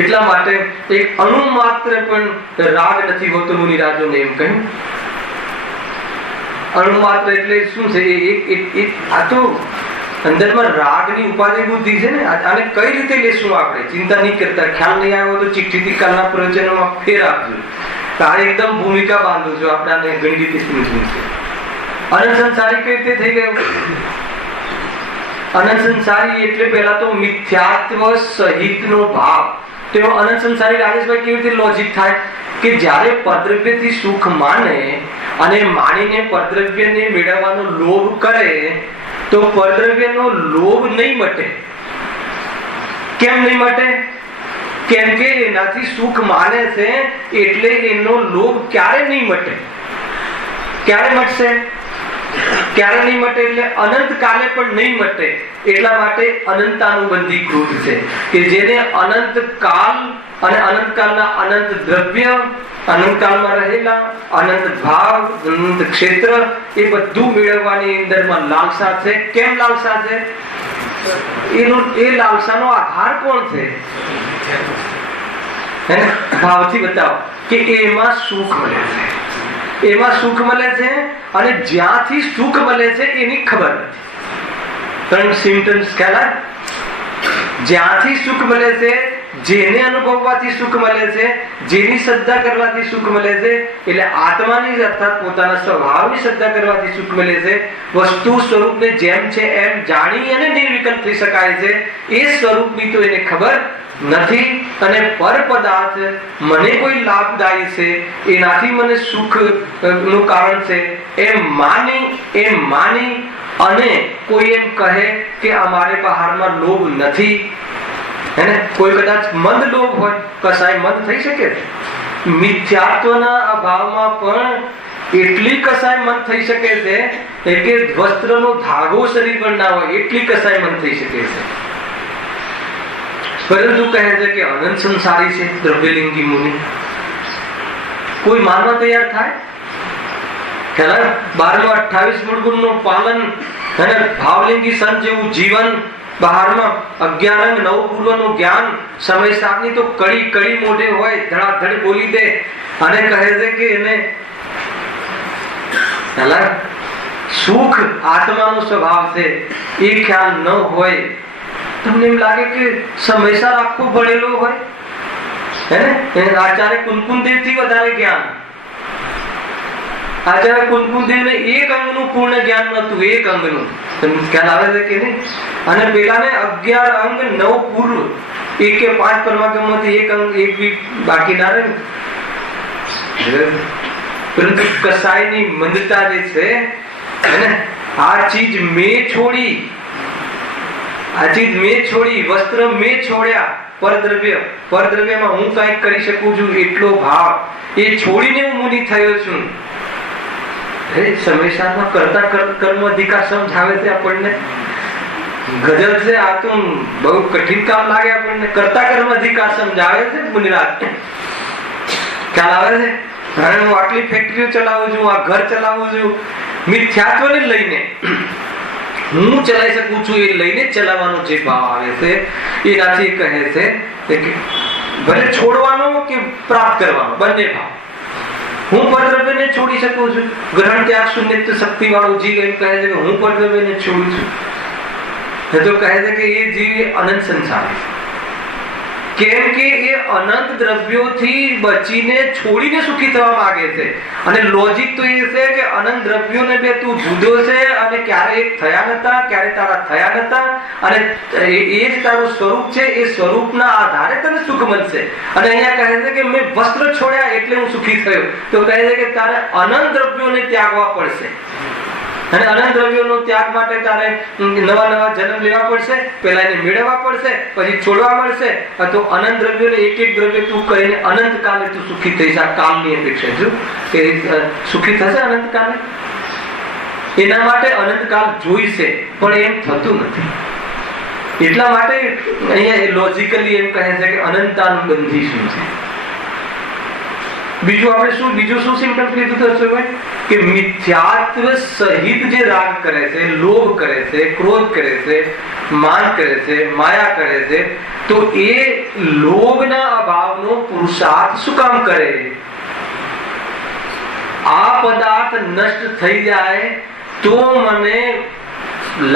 એટલા માટે એક અણુ માત્ર પણ રાગ નથી હોતો. મુનિરાજોને એમ કહ્યું. અણુ માત્ર એટલે શું છે? આ તો અંદરમાં રાગની ઉપાધિ બુદ્ધિ છે ને. આને કઈ રીતે લેશું આપણે? ચિંતા નહીં કરતા. ખ્યાલ નહીં આવ્યો તો ચિઠ્ઠીથી કાલના પ્રવચનોમાં ફેર આપજો. તારે એકદમ ભૂમિકા બાંધું છું. આપણે આને ગણિત સમજવું છે. અનંત સંસારી કઈ રીતે થઈ ગયું? અનંત સંસારી એટલે પહેલા તો મિથ્યાત્વ સહિતનો ભાવ. તો અનંત સંસારી રાજેશભાઈ કેવી રીતે લોજિક થાય કે જ્યારે પરદ્રવ્યથી સુખ માને અને માનીને પરદ્રવ્યને મેળવવાનો લોભ કરે તો પરદ્રવ્યનો લોભ નહીં મટે. કેમ નહીં મટે? કેમ કે એનાથી સુખ માને છે એટલે એનો લોભ ક્યારે નહીં મટે. ક્યારે મટશે? ક્યારે નહીં મટે એટલે અનંત કાલે પણ નહીં મટે. એટલા માટે અનંતાનુબંધી ક્રોધ છે કે જેને અનંત કાલ અને અનંત કાળના અનંત દ્રવ્ય, અનંત કાળમાં રહેલા અનંત ભાવ, અનંત ક્ષેત્ર એ બધું મેળવવાની અંદરમાં લાલસા છે. કેમ લાલસા છે? એ લાલસાનો આધાર કોણ છે? ભાવથી બતાવો કે એમાં સુખ મળે છે. એમાં સુખ મળે છે અને જ્યાંથી સુખ મળે છે એની ખબર નથી. ત્રણ સિમ્પટમ્સ ખ્યાલ. જ્યાંથી સુખ મળે છે, જેને અનુભવવાથી સુખ મળે છે, જેની શ્રદ્ધા કરવાથી સુખ મળે છે, એટલે આત્માની અર્થાત પોતાના સ્વભાવની શ્રદ્ધા કરવાથી સુખ મળે છે. વસ્તુ સ્વરૂપને જેમ છે એમ જાણી અને નિર્વિકલ્પ થઈ શકાય છે. એ સ્વરૂપની તો એને ખબર નથી અને પર પદાર્થ મને કોઈ લાભદાયી છે, એનાથી મને સુખ નું કારણ છે એમ માની અને કોઈ એમ કહે કે અમારે બહારમાં લોભ નથી. હેને? કોઈ કદાચ મંદ લોભ હોય, કસાય મંદ થઈ શકે. મિથ્યાત્વના અભાવમાં પણ એટલી કસાય મંદ થઈ શકે છે કે વસ્ત્રનો ધાગો શરીર પર ના હોય એટલી કસાય મંદ થઈ શકે છે. પરંતુ કહે છે કે અનંત સંસારી છે દ્રવ્યલિંગી મુનિ. કોઈ માનવા તૈયાર થાય? 1228 મૂળગુણનું પાલન અને ભાવલિંગી સંત જેવું જીવન, બહારમાં 11 અંગ 9 પૂર્વનું જ્ઞાન, સમય સાપની તો કડી કડી મોઢે હોય, ધડાધડ બોલી દે અને કહે છે કે એને સુખ આત્માનો સ્વભાવ છે એ ખ્યાલ ન હોય. તમને એમ લાગે કે સમયસર આખું ભણેલો હોય. હે ને? આચાર્ય કુંકુમદેવ થી વધારે જ્ઞાન. આચાર્ય કુંકુમદેવ ને એક અંગનું પૂર્ણ જ્ઞાન નતું. એક અંગનું ખ્યાલ આવે છે કે નહીં? અને પેલાને 11 અંગ 9 પૂર્વ, એક કે 5 પરમાગમમાંથી એક અંગ એક બી બાકી ના રહે. પરંતુ કસાયની મંદતા જે છે, આ ચીજ મેં છોડી, વસ્ત્ર મેં છોડ્યા, પરદ્રવ્યમાં હું કઈક કરી શકું છું એટલો ભાવ એ છોડીને હું મુનિ થયો છું. સમયસારમાં કરતા કર્મ અધિકાર સમજાવે છે આપણને. ગજબ છે આ તો, બહુ કઠિન કામ લાગે આપણને. કરતા કર્મ અધિકાર સમજાવે છે મુનિરાજ. ખ્યાલ આવે છે? હું આટલી ફેક્ટરીઓ ચલાવું છું, આ ઘર ચલાવું છું, મિથ્યાત્વને લઈને હું ચલાવી શકું છું એ લઈને ચલાવવાનો જે ભાવ આવે છે એનાથી કહે છે કે ભલે છોડવાનો કે પ્રાપ્ત કરવાનો બંને ભાવ. હું પરદ્રવ્યને છોડી શકું છું. ગ્રહણ ત્યાગ શૂન્ય શક્તિ વાળો જીવ એમ કહે છે કે હું પરદ્રવ્યને છોડું છું. એ તો કહે છે કે એ જીવ અનંત સંસારી છે. કેમ કે એ અનંત દ્રવ્યોથી બચીને છોડીને સુખી થવા માંગે છે. અને લોજિક તો એ છે કે અનંત દ્રવ્યોને બે તું જુદો છે અને ક્યારે એક થયા નતા, ક્યારે તારા થયા નતા, અને એ જ તારું સ્વરૂપ છે. એ સ્વરૂપના આધારે તને સુખ મળશે. અને અહીંયા કહે છે કે મેં વસ્ત્ર છોડ્યા એટલે હું સુખી થયો. તો કહે છે કે તારે અનંત દ્રવ્યોને ત્યાગવા પડશે. અને અનંત દ્રવ્યોનો ત્યાગ માટે તારે નવા જન્મ લેવા પડશે. પહેલા એને મેળવવા પડશે, પછી છોડવા મળશે. તો અનંત દ્રવ્યોને એક એક દ્રવ્ય તું કરીને અનંત કાલે તું સુખી થઈશ. આ કાલની અપેક્ષા જો કે સુખી થશે અનંત કાલે. એના માટે અનંત કાલ જોઈશે, પણ એમ થતું નથી. એટલા માટે અહીંયા લોજિકલી એમ કહે છે કે અનંતાનુબંધી શું છે. બીજું શું સિમ્પટમ લીધું થશે કે મિથ્યાત્વ સહિત જે રાગ કરે છે, લોભ કરે છે, ક્રોધ કરે છે, માન કરે છે, માયા કરે છે, તો એ લોભના અભાવનો પુરુષાર્થ શું કામ કરે? આ પદાર્થ નષ્ટ થઈ જાય તો મને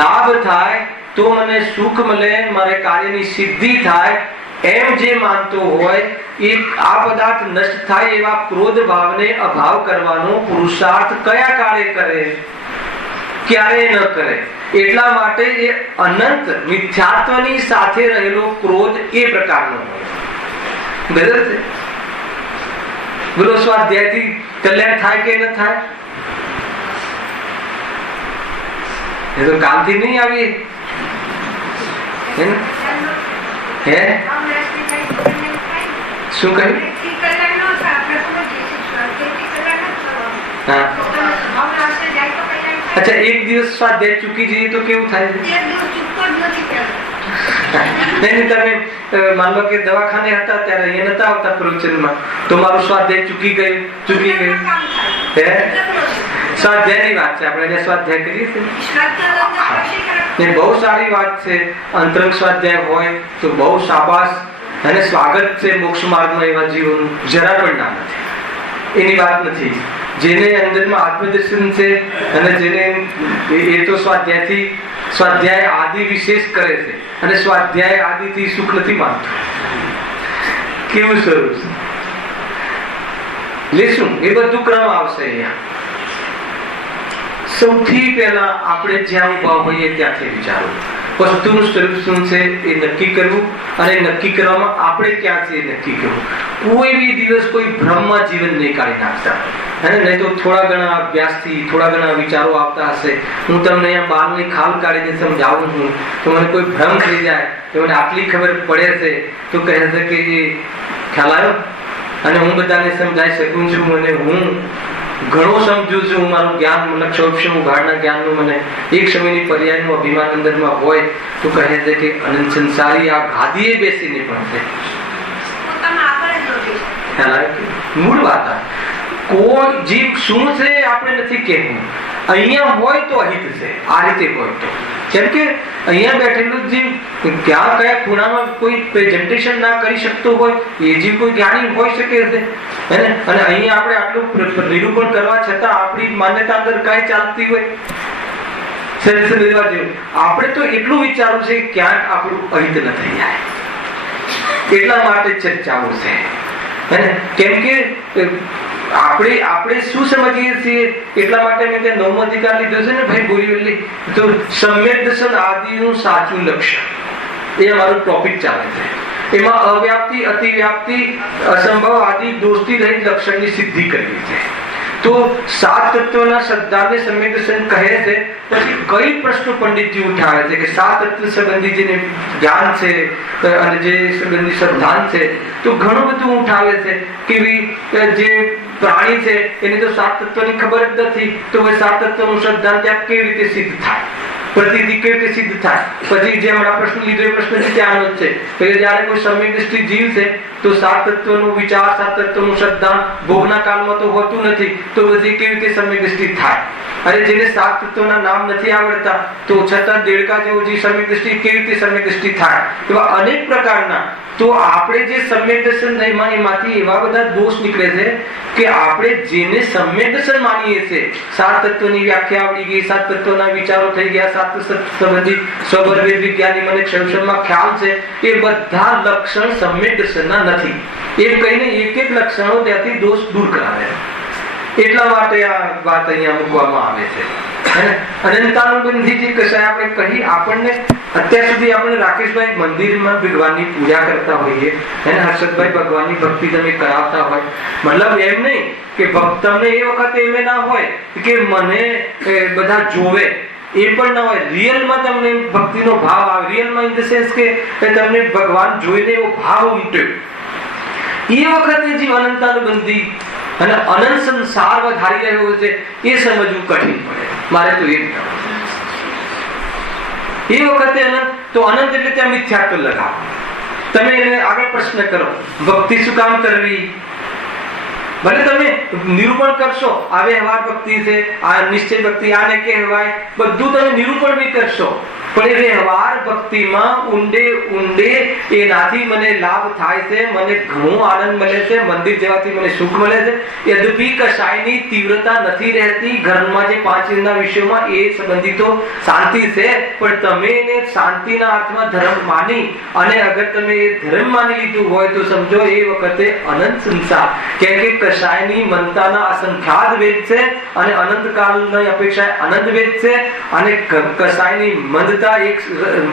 લાભ થાય, તો મને સુખ મળે, મારે કાર્યની સિદ્ધિ થાય, એમ જે માનતો હોય એ આ પદાર્થ નષ્ટ થાય એવા ક્રોધ ભાવને અભાવ કરવાનો પુરુષાર્થ કયા કાળે કરે, ક્યારે ન કરે. એટલા માટે એ અનંત મિથ્યાત્વની સાથે રહેલો ક્રોધ એ પ્રકારનો હોય. બોલો, સ્વાધ્યાયથી કલ્યાણ થાય કે ન થાય? એ તો કાલથી નહીં આવીએ હે? શું કહ્યું? અચ્છા, એક દિવસ સ્વાધ્યાય ચૂકી જઈએ તો કેવું થાય છે? તમે માન લો કે દવાખાને હતા ત્યારે અહીંયા નતા આવતા પ્રવચનમાં, તો મારું સ્વાધ્યાય ચૂકી ગયું હે? સ્વાધ્યાયની વાત છે, આપણે એને સ્વાધ્યાય કરીએ છીએ. બહુ સારી વાત છે. અંતરંગ સ્વાધ્યાય હોય તો બહુ શાબાશ અને સ્વાગત છે મોક્ષ માર્ગમાં એવા જીવોનું. જરા પણ ના નથી, એની વાત નથી. જેને અંદરમાં આત્મદર્શન છે અને જેને એ તો સ્વાધ્યાય આદિ વિશેષ કરે છે અને સ્વાધ્યાય આદિથી સુખ નથી માનતો. કેવું સ્વરૂપ છે લેશું એ બધું ક્રમ આવશે અહીંયા. સૌથી પહેલા આપણે જ્યાં ઉભા હોઈએ ત્યાંથી વિચારો. વસ્તુનું સ્વરૂપ શું છે એ નક્કી કરવું, અને નક્કી કરવામાં આપણે ક્યાં છે એ નક્કી કરવું. કોઈ બી દિવસ કોઈ ભ્રમમાં જીવન નહીં કાઢી નાખતા, અને નહીં તો થોડા ઘણા અભ્યાસથી થોડા ઘણા વિચારો આવતા હશે. હું તમને અહીંયા બારની ખાલ કાઢીને સમજાવું છું તો મને કોઈ ભ્રમ થઈ જાય તો મને આટલી ખબર પડે છે તો કહે છે કે એ ખ્યાલ આવ્યો, અને હું બધાને સમજાવી શકું છું, અને હું ઘણો સમજુ છું. મારું જ્ઞાન લક્ષ ઉઘાડના જ્ઞાનનું મને એક સમયની પર્યાયનું અભિમાન અંદરમાં હોય તો કહે છે કે અનંત સંસારી આ ગાદીએ બેસીને પણ છે. મૂળ વાત કોઈ જીવ શું છે આપણે નથી કહેવું. અહીંયા હોય તો અહિત છે, આ રીતે હોય તો. કેમ કે અહીંયા બેઠેલું જીવ ક્યાં કયા ખૂણામાં કોઈ પ્રેઝન્ટેશન ના કરી શકતો હોય એ જીવ કોઈ જ્ઞાની હોઈ શકે છે. અને અહીંયા આપણે આટલું નિરૂપણ કરવા છતાં આપણી માન્યતા અંદર કઈ ચાલતી હોય આપણે તો એટલું વિચારવું છે કે ક્યાંક આપણું અહિત ન થઈ જાય. એટલા માટે ચર્ચાઓ છે. કેમ કે આપણે શું સમજીએ છીએ એટલા માટે મેં ત્યાં નવમો અધિકાર લીધો છે ને ભાઈ બોરીવલી, તો સમ્યક દર્શન આદિનું સાચું લક્ષ્ય એ અમારું ટોપિક ચાલે છે. એમાં અવ્યાપ્તિ, અતિવ્યાપ્તિ, અસંભવ આદિ દોષથી રહિત લક્ષણની સિદ્ધિ કરવી છે. તો સાત તત્વના શ્રદ્ધાને સમ્યક દર્શન કહે છે. પછી કઈ પ્રશ્નો પંડિતજી ઉઠાવે છે કે સાત તત્વ સંબંધી જેને જ્ઞાન છે અને જે સંબંધી શ્રદ્ધાન છે તો ઘણું બધું ઉઠાવે છે કે જે પ્રાણી છે એને તો સાત તત્વની ખબર જ નથી, તો સાત તત્વનું શ્રદ્ધાન ત્યાં કેવી રીતે સિદ્ધ થાય, પ્રતિનિધિ કેવી રીતે સિદ્ધ થાય. પછી જે હમણાં પ્રશ્ન લીધો એ પ્રશ્ન ત્યાંનો જ છે કે જયારે કોઈ સમ્યક દ્રષ્ટિ જીવ છે તો સાત તત્વનું વિચાર, સાત તત્વનું શ્રદ્ધાન ભોગના કાળમાં તો હોતું નથી, તો પછી કેવી રીતે સમ્યક દ્રષ્ટિ થાય. અને જેને સાત તત્વના નામ નથી આવડતા તો છતાં દેડકા જેવું જે સમ્યક દ્રષ્ટિ કેવી રીતે સમ્યક દ્રષ્ટિ થાય. એવા અનેક પ્રકારના. તો આપણે જે સમ્યક દર્શન એમાંથી એવા બધા દોષ નીકળે છે કે આપણે જેને સમ્યક દર્શન માનીએ છીએ, સાત તત્વની વ્યાખ્યા આવડી ગઈ, સાત તત્વના વિચારો થઈ ગયા, સાત સંબંધી સ્વભરભેદ વિજ્ઞાની મને ક્ષમક્ષમમાં ખ્યાલ છે, એ બધા લક્ષણ સમ્યક દર્શનના નથી. એમ કહીને એક એક લક્ષણો ત્યાંથી દોષ દૂર કરાવે. એટલા માટે આ વાત અહીંયા મૂકવામાં આવે છે. અનંતાનુબંધી જે કશાય આપણે કહી, આપણને અત્યાર સુધી આપણે રાકેશભાઈ મંદિરમાં ભગવાનની પૂજા કરતા હોઈએ, અને હર્ષદભાઈ ભગવાનની ભક્તિ તમે કરાવતા હોય, મતલબ એમ નહીં કે તમને એ વખતે એમ ના હોય કે મને બધા જોવે, એ પણ ના હોય. રિયલમાં તમને ભક્તિનો ભાવ આવે. રિયલમાં ઇન ધ સેન્સ કે તમને ભગવાન જોઈને એવો ભાવ ઉમટ્યો. એ વખતે જે અનંતાનુબંધી અને અનંત સંસાર વધારી રહ્યો છે એ સમજવું કઠિન પડે. મારે તો એ વખતે અનંત તો અનંત એટલે ત્યાં મિથ્યાત્વ લગાવો. તમે એને આગળ પ્રશ્ન કરો, ભક્તિ શું કામ કરવી? ભલે તમે નિરૂપણ કરશો આ વ્યવહાર ભક્તિ છે, આ નિશ્ચય ભક્તિ આને કહેવાય, બધું તમે નિરૂપણ બી કરશો, પણ એ વ્યવહાર ભક્તિમાં ઊંડે ઊંડે એનાથી મને લાભ થાય છે, મને ઘણો આનંદ મળે છે, મંદિર જવાથી મને સુખ મળે છે. યદ્યપિ કશાયની તીવ્રતા નથી રહેતી. ઘરમાં જે 5 ઇન્દ્રિયના વિષયોમાં એ સંબંધિતો શાંતિ છે, પણ તમે એને શાંતિના અર્થમાં ધર્મ માની અને અગર તમે એ ધર્મ માની લીધું હોય તો સમજો એ વખતે અનંત સંસાર, કેમ કે કશાયની મનતાના અસંખ્યાત વેદ છે અને અનંતકાળની અપેક્ષાએ અનંત વેદ છે, અને કશાયની મંદતા એક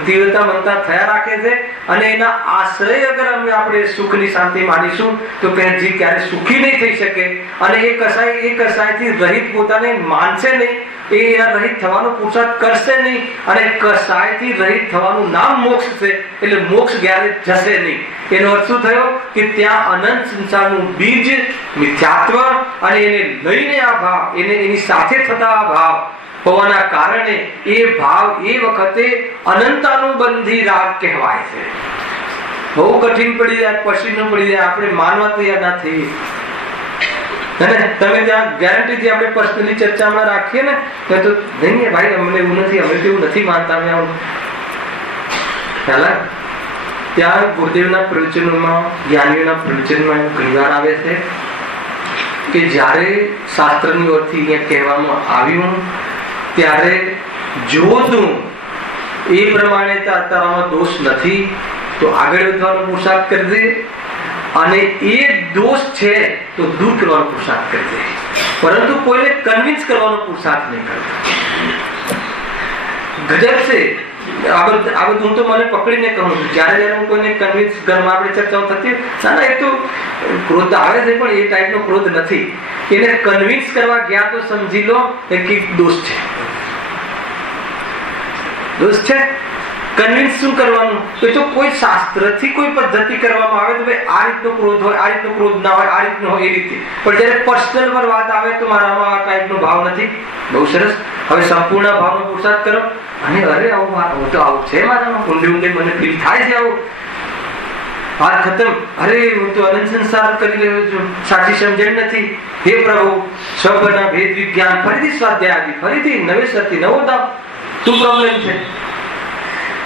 તીવ્રતા મંદતા થયા રાખે છે, અને એના આશ્રય અગર આપણે સુખની શાંતિ માનીશું તો ક્યારે સુખી નહીં થઈ શકે. અને એ કશાયથી રહિત પોતાને માનશે નહીં, એ રહિત થવાનો પુરુષાર્થ કરશે નહીં, અને કશાયથી રહિત થવાનું નામ મોક્ષ છે, એટલે મોક્ષ ક્યારે જશે નહીં. એનો અર્થ શું થયો કે ત્યાં અનંત સંસારનું બીજ મિથ્યાત્વ અને એને લઈને આ ભાવ, એની સાથે થતા આ ભાવ હોવાના કારણે એ ભાવ એ વખતે અનંતાનુબંધી રાગ કહેવાય છે. બહુ કઠિન પડી જાય, પછીનું પડી જાય, આપણે માનવા તૈયાર ના થઈએ. તમે ત્યાં ગેરંટીથી આપણે પર્સનલી ચર્ચામાં રાખીએ ને તો નહીં ભાઈ અમને એવું નથી, અમે તો એવું નથી માનતા. અમે આવું ત્યાં ગુરુદેવના પ્રવચનોમાં, જ્ઞાનીઓના પ્રવચનમાં ઘણી વાર આવે છે કે જ્યારે શાસ્ત્રની ઓરથી અહીંયા કહેવામાં આવ્યું ત્યારે જો તું એ પ્રમાણે તારામાં દોષ નથી તો આગળ વધવાનો પુરુષાર્થ કરજે, અને એ દોષ છે તો દૂર કરવાનો પુરુષાર્થ કરજે, પરંતુ કોઈને કન્વિન્સ કરવાનો પુરુષાર્થ નહીં કરતો. ગજબ છે આ બધું. હું તો મને પકડીને કહું છું, જ્યારે હું કોઈને કન્વિન્સ, ઘરમાં આપણે ચર્ચાઓ થતી ના એ તો ક્રોધ આવે છે પણ એ ટાઈપનો ક્રોધ નથી. એને કન્વિન્સ કરવા ગયા તો સમજી લો કે દોષ છે, દોષ છે. કન્વિન્સ શું કરવાનું? તો કોઈ શાસ્ત્રથી કોઈ પદ્ધતિ કરવામાં આવે તો ભાઈ આ રીતનો ક્રોધ હોય, આ રીતનો ક્રોધ ના હોય, આ રીતનો હોય, એ રીતે. પણ જ્યારે પર્સનલ પર વાત આવે તો મારામાં આ ટાઈપનો ભાવ નથી. બહુ સરસ. હવે સંપૂર્ણ ભાવનો પુરુષાર્થ કરો, અને અરે આવું તો આવું છે મારામાં, ઊંડે ઊંડે મને ફીલ થાય છે આવું. વાત ખતમ. અરે હું તો અનંત સંસાર કરી રહ્યો છું, સાચી સમજણ નથી. હે પ્રભુ, સ્વના ભેદ વિજ્ઞાન ફરીથી સ્વાધ્યાય આવી, ફરીથી નવેસરથી નવો દાવ. શું પ્રોબ્લેમ છે?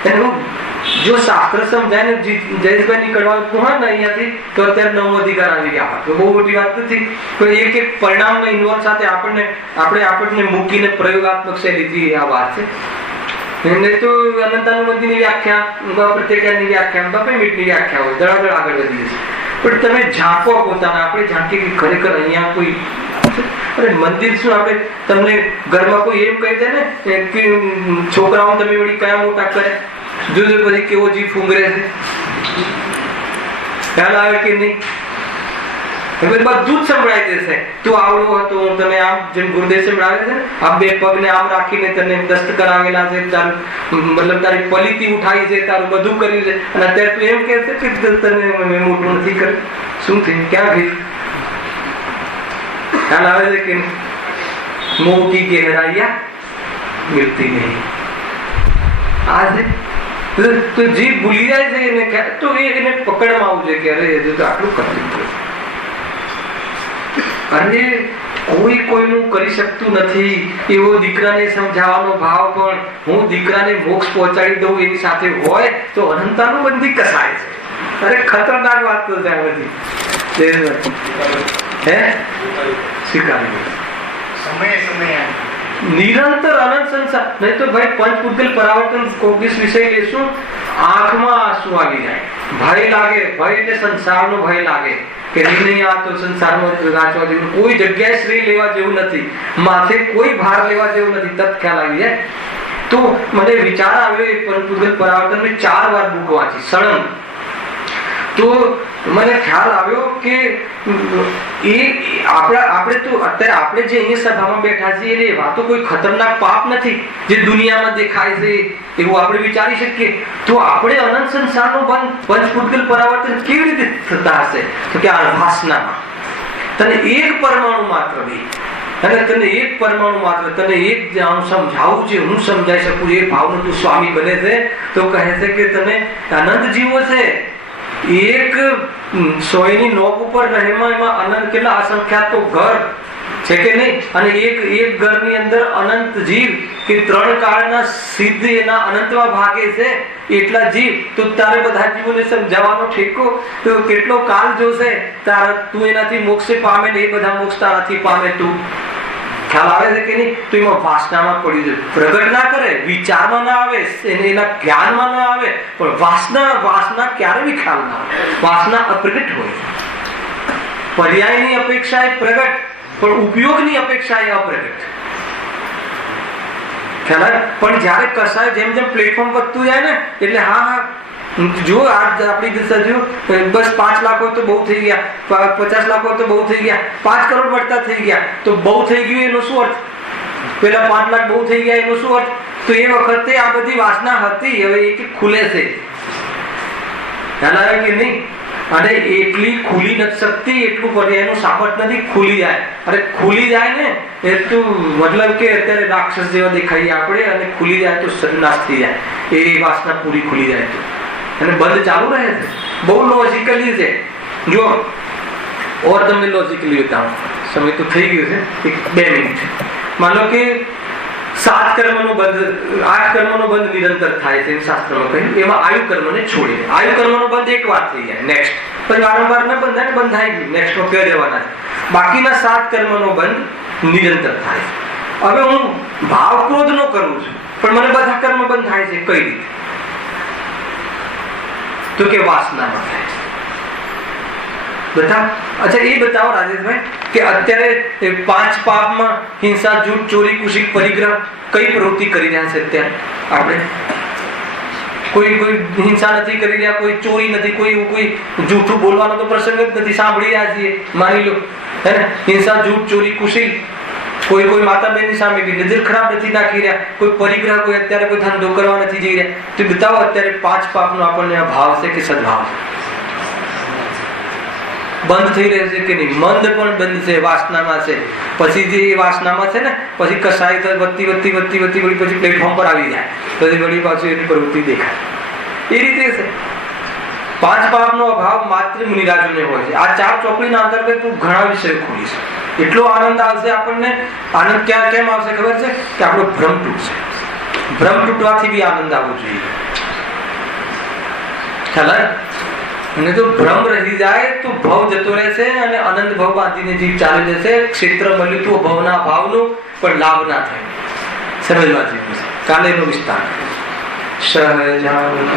એનું જો શાસ્ત્ર સમજાય ને જયેશભાઈ નીકળવાનું હોય ને અહીંયાથી તો અત્યારે 9મો અધિકાર આવી ગયા. તો બહુ મોટી વાત નથી, પણ એક પરિણામના ઇન્વોલ્વ સાથે આપણને મૂકીને પ્રયોગાત્મક શૈલીથી આ વાત છે. નહીં તો અનંતાનુબંધીની વ્યાખ્યા, પ્રત્યેકની વ્યાખ્યા, 2 મિનિટની વ્યાખ્યા હોય, ધડાધડ આગળ વધી જશે. પણ તમે ઝાંકો પોતાના, આપણે ઝાંકીએ કે ખરેખર અહીંયા કોઈ અરે મંદિર શું, આપણે તમને ઘરમાં કોઈ એમ કહી દે ને કે છોકરાઓ તમે વળી કયા મોટા કરે, જોજો પછી કેવો જીવ ફૂંગરે છે, ખ્યાલ આવે કે નહીં? બધું જ સંભળાઈ દેશે. તું આવડો હતો, તને આમ જેમ ગુરુદેવ સંભળાવે છે, આ 2 પગને આમ રાખીને તને દસ્ત કરાવેલા છે, તારું મતલબ તારી પલીતી ઉઠાઈ છે, તારું બધું કર્યું છે, અને અત્યારે તું એમ કહે છે કે તને મોટું નથી કર્યું. શું થયું? ક્યાં ગયું? ખ્યાલ આવે છે કે મોટી ગહેરાઈયા મિલતી નહીં. આ છે તો જીભ ભૂલી જાય છે એને, તો એને પકડમાં આવવું જોઈએ કે અરે એ તો આટલું કરતું. અરે કોઈ કોઈનું કરી શકતું નથી એવો દીકરાને સમજાવવાનો ભાવ પણ હું દીકરાને મોક્ષ પહોંચાડી દઉં એની સાથે હોય તો અનંતાનુબંધી કસાય છે. અરે ખતરનાક વાત તો છે આ બધી. હે સ્વીકારી નિરંતર અનંત સંસાર. નહીં તો ભાઈ પંચભૂતગલ પરાવર્તન કોકિસ વિષય લેશું, આંખમાં આંસુ આવી જાય, ભય લાગે. ભય એટલે સંસારનો ભય લાગે કે નહીં આ તો સંસારમાં ગાંચવા જેવું, કોઈ જગ્યાએ શ્રી લેવા જેવું નથી, માથે કોઈ ભાર લેવા જેવું નથી. તત ખ્યાલ આવી જાય. તો મને વિચાર આવ્યો, પંચભૂતગલ પરાવર્તન મેં 4 વાર બુક વાંચી સળંગ. તો મને ખ્યાલ આવ્યો કે આપણે તો અત્યારે આપણે જે અહીંયા સભામાં બેઠા છીએ એ વાતો કોઈ ખતરનાક પાપ નથી જે દુનિયામાં દેખાય છે એવું આપણે વિચારી શકીએ. તો આપણે અનંત સંસારનો પંચભૂતગલ પરાવર્તન કેવી રીતે થતા હશે? તો કે આ વાસનામાં તને એક પરમાણુ માત્ર બી, અને તને એક પરમાણુ માત્ર તને એક સમજાવું છે, હું સમજાઈ શકું એ ભાવનો તું સ્વામી બને છે. તો કહે છે કે તને અનંત જીવો છે, એક 100ની નોક ઉપર રહેમાં એમાં અનંત કેટલા અસંખ્યાત તો ઘર છે કે નહીં, અને એક ઘરની અંદર અનંત જીવ કે 3 કાળના સિદ્ધ એના અનંતમાં ભાગે છે એટલા જીવ. તો તારે બધા જીવોને સમજાવવાનો ઠેકો તો કેટલો કાળ જોશે તારે તું એનાથી મોક્ષ પામે ને એ બધા મોક્ષ તારાથી પામે. તું ખ્યાલ આવે છે કે નહીં? તો એમાં વાસનામાં પડી જાય. પ્રગટ ના કરે, વિચારમાં ના આવે, એના જ્ઞાનમાં ના આવે, પણ વાસના ક્યારે બી ખ્યાલ ના આવે. વાસના અપ્રગટ હોય. પર્યાયની અપેક્ષા એ પ્રગટ, પણ ઉપયોગની અપેક્ષા એ અપ્રગટ. ખ્યાલ? પણ જયારે કસાય જેમ જેમ પ્લેટફોર્મ વધતું જાય ને એટલે હા જો આપણી દિશા જો બસ 5 લાખ હોય તો બહુ થઈ ગયા, 50 લાખ હોય તો બહુ થઈ ગયા, 5 કરોડ મળતા થઈ ગયા તો બહુ થઈ ગયું એનો શું અર્થ? પેલા 5 લાખ બહુ થઈ ગયા એનો શું અર્થ? તો એ વખતે આ બધી વાસના હતી, હવે એ ખુલે છે. ખ્યાલ આવે કે નહીં? અને એટલી ખુલી નથી શકતી, એટલું પર્યાયનું સામર્થ્ય નથી, ખુલી જાય. અરે ખુલી જાય ને એટલું મતલબ કે અત્યારે રાક્ષસ જેવા દેખાઈએ આપણે, અને ખુલી જાય તો સન્નાસ થઈ જાય. એ વાસના પૂરી ખુલી જાય તો, અને બંધ ચાલુ રહે છે. બહુ લોજિકલી છે. જો ઓર તમને લોજિકલી બતાવું, સમય તો થઈ ગયો છે, 2 મિનિટ. માનો કે 7 કર્મનો બંધ, 8 કર્મનો બંધ નિરંતર થાય છે શાસ્ત્રમાં કહ્યું. એમાં આયુ કર્મને છોડીને, આયુ કર્મનો બંધ એક વાર થઈ જાય, નેક્સ્ટ પછી વારંવાર ન બંધાય, બંધાઈ ગયું, નેક્સ્ટમાં કહી દેવાના છે. બાકીના 7 કર્મનો બંધ નિરંતર થાય છે. હવે હું ભાવ ક્રોધ નો કરું છું, પણ મને બધા કર્મ બંધ થાય છે. કઈ રીતે? તો કે વાસનામાં થાય છે. બતાવો. અચ્છા એ બતાવો રાજેશભાઈ કે અત્યારે 5 પાપમાં હિંસા, જૂઠ, ચોરી, કુશિક, પરિગ્રહ કઈ પ્રવૃત્તિ કરી રહ્યા છે અત્યારે આપણે? કોઈ હિંસા નથી કરી રહ્યા, કોઈ ચોરી નથી, કોઈ જૂઠું બોલવાનો તો પ્રસંગ જ નથી, સાંભળી રહ્યા છીએ માની લો, હે ને? હિંસા, જૂઠ, ચોરી, કુશિક, કોઈ માતા બહેનની સામે નજર ખરાબ નથી નાખી રહ્યા, કોઈ પરિગ્રહ, કોઈ અત્યારે કોઈ ધંધો કરવા નથી જઈ રહ્યા. તો બતાવો અત્યારે 5 પાપનો આપણને ભાવ છે કે સદભાવ છે? બંધ થઈ રહે છે કે નહીં? મંદ પણ બંધ છે, વાસનામાં છે. પછી જે વાસનામાં છે ને પછી કસાય વધતી પછી પ્લેટફોર્મ પર આવી જાય, પછી વળી પાછું એની પ્રવૃત્તિ દેખાય. એ રીતે છે. 5 પાપનો અભાવ માત્ર મુનિરાજોને હોય છે. આ 4 ચોકડીના અંતર્ગત હું ઘણા વિષયો ખોલીશ. એટલો આનંદ આવશે આપણને. આનંદ કેમ આવશે ખબર છે? કે આપણો ભ્રમ તૂટશે. ભ્રમ તૂટવાથી બી આનંદ આવવો જોઈએ. ખ્યાલ? અને જો ભ્રમ રહી જાય તો ભવ જતો રહેશે, અને અનંત ભવ બાંધીને જીવ ચાલી જશે. ક્ષેત્ર મળ્યું તો ભવના ભાવનું, પણ લાભ ના થાય. સમજવા જેવું છે. કાલે એનો વિસ્તાર. સહજાનંદ